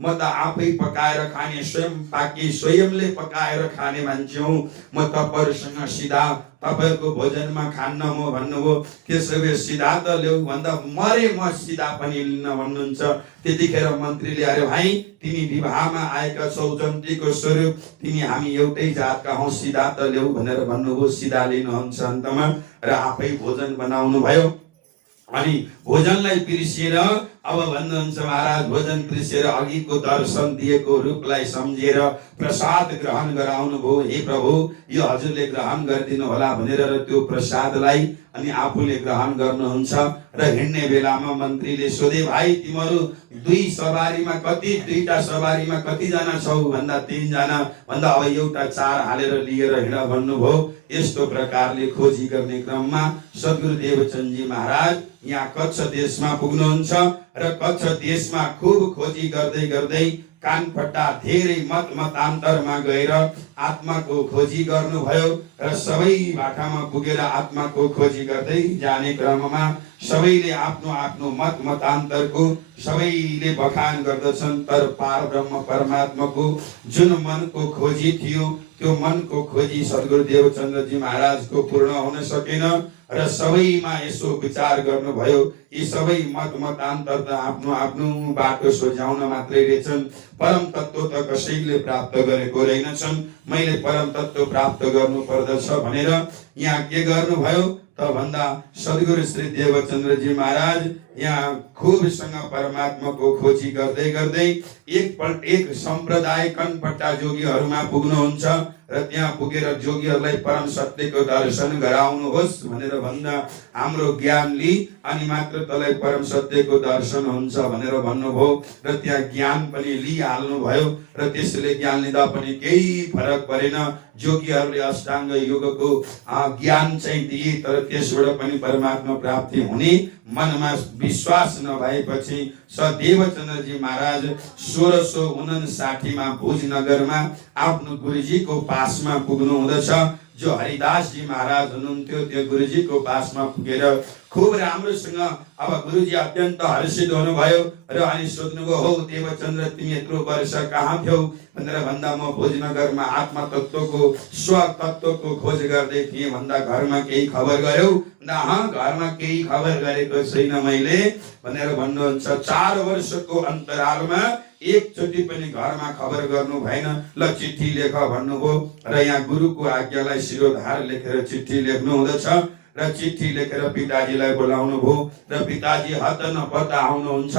म त आफै पकाएर खाने स्वयं पाकी स्वयंले पकाएर खाने मान्छे हुँ। म तपाईहरुसँग सिधा तपाईहरुको भोजनमा खान्न म भन्नुभयो। त्यसैले सिधा त ल्याऊ भन्दा मरे म सिधा पनि लिन्न भन्नुहुन्छ। त्यतिखेर मन्त्रीले अरे भाइ तिमी विवाहमा आएका छौ जन्तीको स्वरूप तिमी हामी एउटै जातका हौ सिधा त ल्याऊ भनेर भन्नुभयो। सिधा लिनुहुन्छ अन्तमा र आफै भोजन बनाउनु भयो। अनि भोजनलाई बिर्सिएर अब भन्नुहुन्छ महाराज भोजन बिर्सिएर अघिको दर्शन दिएको रूपलाई सम्झेर प्रसाद ग्रहण गराउनु भयो। हे प्रभु यो हजुरले ग्रहण गरिदिनु होला भनेर र त्यो प्रसादलाई अनि आफूले ग्रहण गर्नुहुन्छ र हिँड्ने बेलामा मन्त्रीले सोधे भाइ तिमीहरू दुईटा सवारीमा कति जना छौ भन्दा 3 जना भन्दा अब एउटा 4 हालेर लिएर हिँड भन्नुभयो। यस्तो प्रकारले खोजी गर्ने क्रममा सद्गुरु देवचन्दजी महाराज यहाँ कच्छ देशमा पुग्नुहुन्छ र कच्छ देशमा खूब खोजी गर्दै गर्दै कानपट्टा धेरै मतान्तरमा गएर आत्माको खोजी गर्नुभयो र सबै बाटामा पुगेर आत्माको खोजी गर्दै जाने क्रममा सबैले आफ्नो आफ्नो मतान्तरको सबैले बखान गर्दछन्। तर पारब्रह्म परमात्माको जुन मनको खोजी थियो त्यो मनको खोजी सद्गुरु देवचन्द्रजी महाराजको पूर्ण हुन सकेन र सबैमा यसो विचार गर्नुभयो यी सबै मतान्तर त आफ्नो आफ्नो बाटो सोझ्याउन मात्रै रहेछन्। परम तत्व त कसैले प्राप्त गरेको रहेनछन्। मैले परम तत्व प्राप्त गर्नु पर्दछ भनेर यहाँ के गर्नुभयो त भन्दा सद्गुरु श्री देवचन्द्रजी महाराज यहाँ खुबसँग परमात्माको खोजी गर्दै गर्दै एक सम्प्रदाय कनपट्टा जोगीहरूमा पुग्नुहुन्छ र त्यहाँ पुगेर जोगीहरूलाई परम सत्यको दर्शन गराउनुहोस् भनेर भन्दा हाम्रो ज्ञान लि अनि मात्र तलाई परम सत्यको दर्शन हुन्छ भनेर भन्नुभयो र त्यहाँ ज्ञान पनि लिइहाल्नु भयो र त्यसले ज्ञान लिँदा पनि केही फरक परेन। जोगीहरूले अष्टाङ्ग योगको ज्ञान चाहिँ दिए तर त्यसबाट पनि परमात्मा प्राप्ति हुने मनमा विश्वास नभएपछि देवचन्द्रजी महाराज 1659 मा भुजनगरमा आफ्नो गुरुजीको पासमा पुग्नु हुँदछ। जो हरिदास जी महाराज हुनुहुन्थ्यो त्यो गुरुजीको पासमा पुगेर खूब राम्रोसँग अब गुरुजी अत्यन्त हर्षित हुनुभयो र अनि सोध्नुभयो हो देवचन्द्र तिमी यत्रो वर्ष कहाँ थियौ भनेर भन्दा म भोजनगरमा आत्मा तत्वको स्व तत्वको खोज गर्दै थिएँ भन्दा घरमा केही खबर गर्यौ घरमा केही खबर गरेको छैन मैले भनेर भन्नुहुन्छ। 4 वर्षको अन्तरालमा एकचोटि पनि घरमा खबर गर्नु भएन। ल चिठी लेख भन्नुभयो र यहाँ गुरुको आज्ञालाई शिरोधार लेखेर चिठी लेख्नु हुँदछ र चिठी लेखेर पिताजीलाई बोलाउनु भयो र पिताजी हत नपत्ता आउनुहुन्छ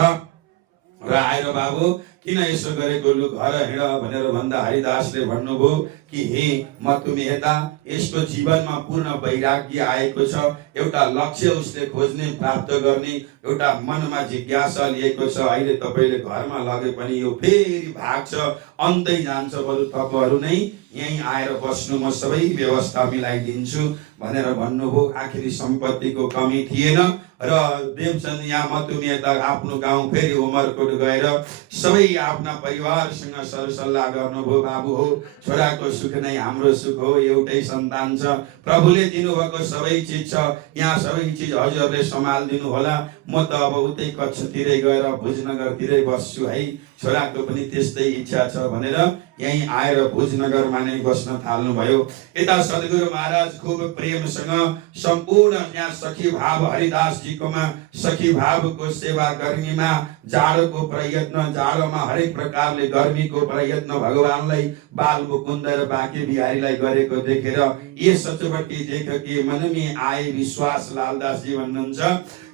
र आएर बाबु किन यसो गरेको लु घर हिँड भनेर भन्दा हरिदासले भन्नुभयो कि हे मधुमेहता यसको जीवनमा पूर्ण वैराग्य आएको छ। एउटा लक्ष्य उसले खोज्ने प्राप्त गर्ने एउटा मनमा जिज्ञासा लिएको छ। अहिले तपाईले घरमा लगे पनि यो फेरि भाग्छ अन्तै जान्छ। बरु तपाईहरु नै यही आएर बस्नु म सबै व्यवस्था मिलाइदिन्छु भनेर भन्नुभयो। आखिरी सम्पत्तिको कमी थिएन र देवचन्द्र यहाँ मधुमेहता आफ्नो गाउँ फेरि उमरकोट गएर सबै आफ्ना परिवारसँग सरसल्लाह गर्नुभयो। बाबु हो छोराको सुख नै हाम्रो सुख हो, एउटै सन्तान छ, प्रभुले दिनुभएको सबै चिज छ, यहाँ सबै चिज हजुरले सम्हालिदिनु होला। म त अब उतै कच्छतिरै गएर भुजनगरतिरै बस्छु है, छोराको पनि त्यस्तै इच्छा छ भनेर यहीँ आएर भुजनगरमा नै बस्न थाल्नुभयो। यता सद्गुरु महाराज खुब प्रेमसँग सम्पूर्ण यहाँ सखी भाव हरिदासजीकोमा सखी भावको सेवा गर्मीमा जाडोको प्रयत्न, जाडोमा हरेक प्रकारले गर्मीको प्रयत्न भगवानलाई बाल मुकुन्द र बाँके बिहारीलाई गरेको देखेर ये सचोटि देख के मन में आए विश्वास। लालदासजी भन्नुहुन्छ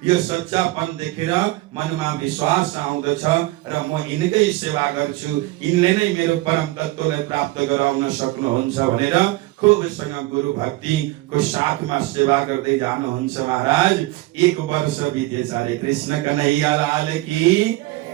यो सच्चापन देखेर मनमा विश्वास आउँदछ र म यिनकै सेवा गर्छु, यिनले नै मेरो परम तत्त्वलाई प्राप्त गराउन सक्नुहुन्छ भनेर खुबसँग गुरु भक्तिको साथमा सेवा गर्दै जानुहुन्छ महाराज। 1 वर्ष बितेछ। हरे कृष्ण कन्हैया लाल की।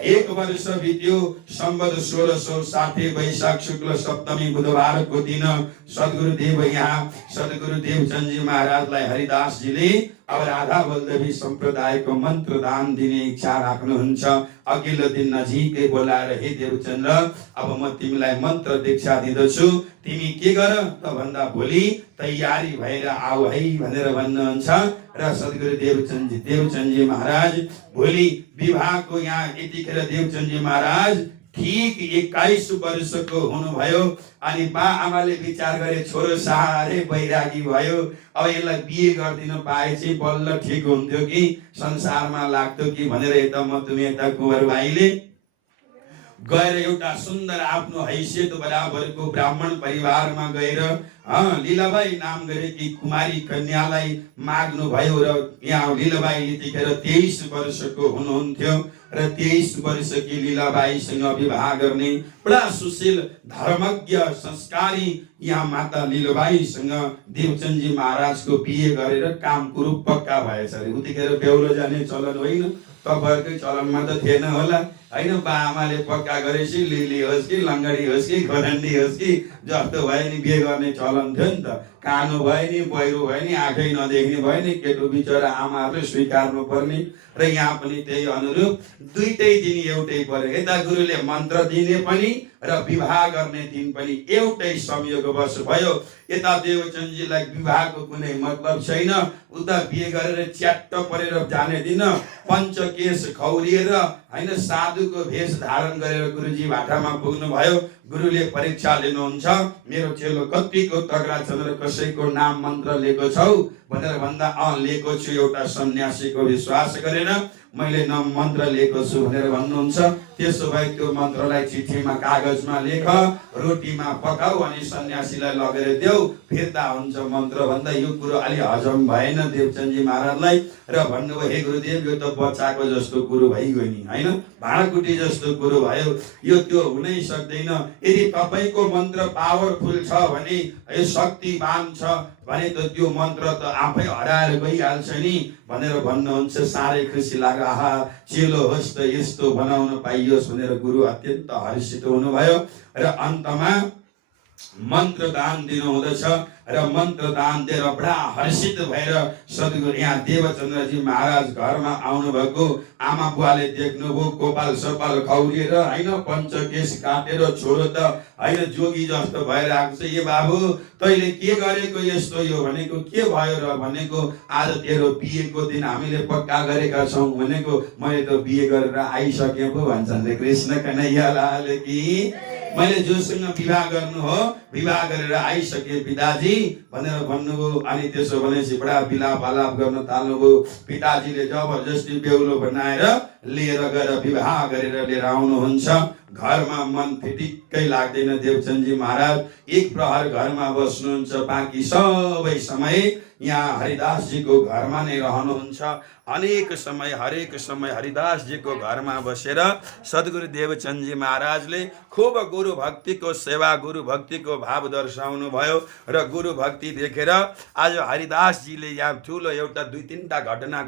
1 वर्ष बित्यो। सम्वत 1660 वैशाख शुक्ल सप्तमी बुधबारको दिन सद्गुरुदेव यहाँ सद्गुरुदेव चन्दजी महाराजलाई हरिदासजीले अब राधा वल्लभी सम्प्रदायको मन्त्र दान दिने इच्छा राख्नुहुन्छ। अघिल्लो दिन नजिकै बोलाएर हे देवचन्द्र, अब म तिमीलाई मन्त्र दीक्षा दिँदछु, तिमी के गर त भन्दा भोलि तयारी भएर आऊ है भनेर भन्नुहुन्छ। र सद्गुरु देवचन्दजी महाराज भोलि विवाहको यहाँ यतिखेर देवचन्दजी महाराज ठीक 21 वर्षको हुनुभयो। अनि बा आमाले विचार गरे छोरो साह्रै वैरागी भयो, अब यसलाई बिहे गरिदिन पाए चाहिँ बल्ल ठिक हुन्थ्यो कि संसारमा लाग्थ्यो कि भनेर यता मधुमे यता कुँवर भाइले गएर एउटा सुन्दर आफ्नो हैसियत बराबरको ब्राह्मण परिवारमा गएर लीलाबाई नाम गरेकी कुमारी कन्यालाई माग्नु भयो। र यहाँ लीलाबाई यतिखेर 23 वर्षको हुनुहुन्थ्यो र 23 वर्षकी लीलाबाईसँग विवाह गर्ने बडा सुशील धर्मज्ञ संस्कारी यहाँ माता लीलाबाईसँग देवचन्दजी महाराजको बिहे गरेर काम कुरो पक्का भएछ। अरे उतिखेर बेहुलो जाने चलन होइन, तपाईँहरूकै चलनमा त थिएन होला होइन। बा आमाले पक्का गरेपछि लिली होस् कि लङ्गडी होस् कि खोरन्डी होस् कि जस्तो भयो नि बिहे गर्ने चलन थियो नि त। कानो भयो नि, पहिरो भयो नि, आँखै नदेख्ने भयो नि, केटो बिचरा आमाहरूले स्वीकार्नु पर्ने। र यहाँ पनि त्यही अनुरूप दुईटै दिन एउटै पर्यो। यता गुरुले मन्त्र दिने पनि र विवाह गर्ने दिन पनि एउटै संयोगवश भयो। यता देवचन्दजीलाई विवाहको कुनै मतलब छैन, उता बिहे गरेर च्याट्ट परेर जाने दिन पञ्चकेश खौरिएर हैन साधुको भेष धारण गरेर गुरुजी भाटामा पुग्नु भयो। गुरुले परीक्षा लिनुहुन्छ, मेरो चेलो कतिको तगडा छ र कसैको नाम मन्त्र लिएको छौ भनेर भन्दा लिएको छु, एउटा सन्यासीको विश्वास गरेर मैले नाम मन्त्र लिएको छु भनेर भन्नुहुन्छ। त्यसो भए त्यो मन्त्रलाई चिठीमा कागजमा लेख, रोटीमा पकाऊ अनि सन्यासीलाई लगेर देऊ, फिर्ता हुन्छ मन्त्र भन्दा यो कुरो अलि हजम भएन देवचन्दजी महाराजलाई र भन्नुभयो हे गुरुदेव यो त बच्चाको जस्तो कुरो भइगयो नि हैन, भाँडाकुटी जस्तो कुरो भयो, यो त्यो हुनै सक्दैन। यदि तपाईको मन्त्र पावरफुल छ भने, यो शक्तिवान छ भने त त्यो मन्त्र त आफै हराएर गइहाल्छ नि भनेर भन्नुहुन्छ। साह्रै खुसी लाग्यो, आहा चेलो होस् त यस्तो बनाउन पाइयोस् भनेर गुरु अत्यन्त हर्षित हुनुभयो। र अन्तमा मन्त्र दान दिनु हुँदछ र मन्त्र दान दिएर बडा हर्षित भएर सद्गुरु यहाँ देवचन्द्रजी महाराज घरमा आउनु भएको आमा बुवाले देख्नुभयो। कोपाल सपाल खौरिएर हैन पञ्चकेश काटेर छोरो त हैन जोगी जस्तो भइरहेको छ। ए बाबु तैले के गरेको यस्तो, यो भनेको के भयो र भनेको आज तेरो बिहेको दिन हामीले पक्का गरेका छौं भनेको मैले त बिहे गरेर आइसके पो भन्छन् रे। कृष्ण कन्हैया लाल की। मैले जोसँग विवाह गर्नु हो विवाह गरेर आइसके पिताजी भनेर भन्नुभयो। अनि त्यसो भनेपछि बडा विलाप आलाप गर्न थाल्नुभयो। पिताजीले जबरजस्ती बेहुलो बनाएर लिएर गएर विवाह गरेर लिएर आउनुहुन्छ। घरमा मन फिटिक्कै लाग्दैन। देवचन्दजी महाराज एक प्रहर घरमा बस्नुहुन्छ, बाँकी सबै समय यहाँ हरिदासजीको घरमा नै रहनुहुन्छ। अनेक समय हरेक समय हरिदासजीको घरमा बसेर सद्गुरु देवचन्दजी महाराजले खूब गुरु भक्तिको सेवा, गुरु भक्तिको भाव दर्शाउनु भयो। र गुरु भक्ति देखेर आज हरिदासजीले यहाँ ठुलो एउटा 2-3टा घटना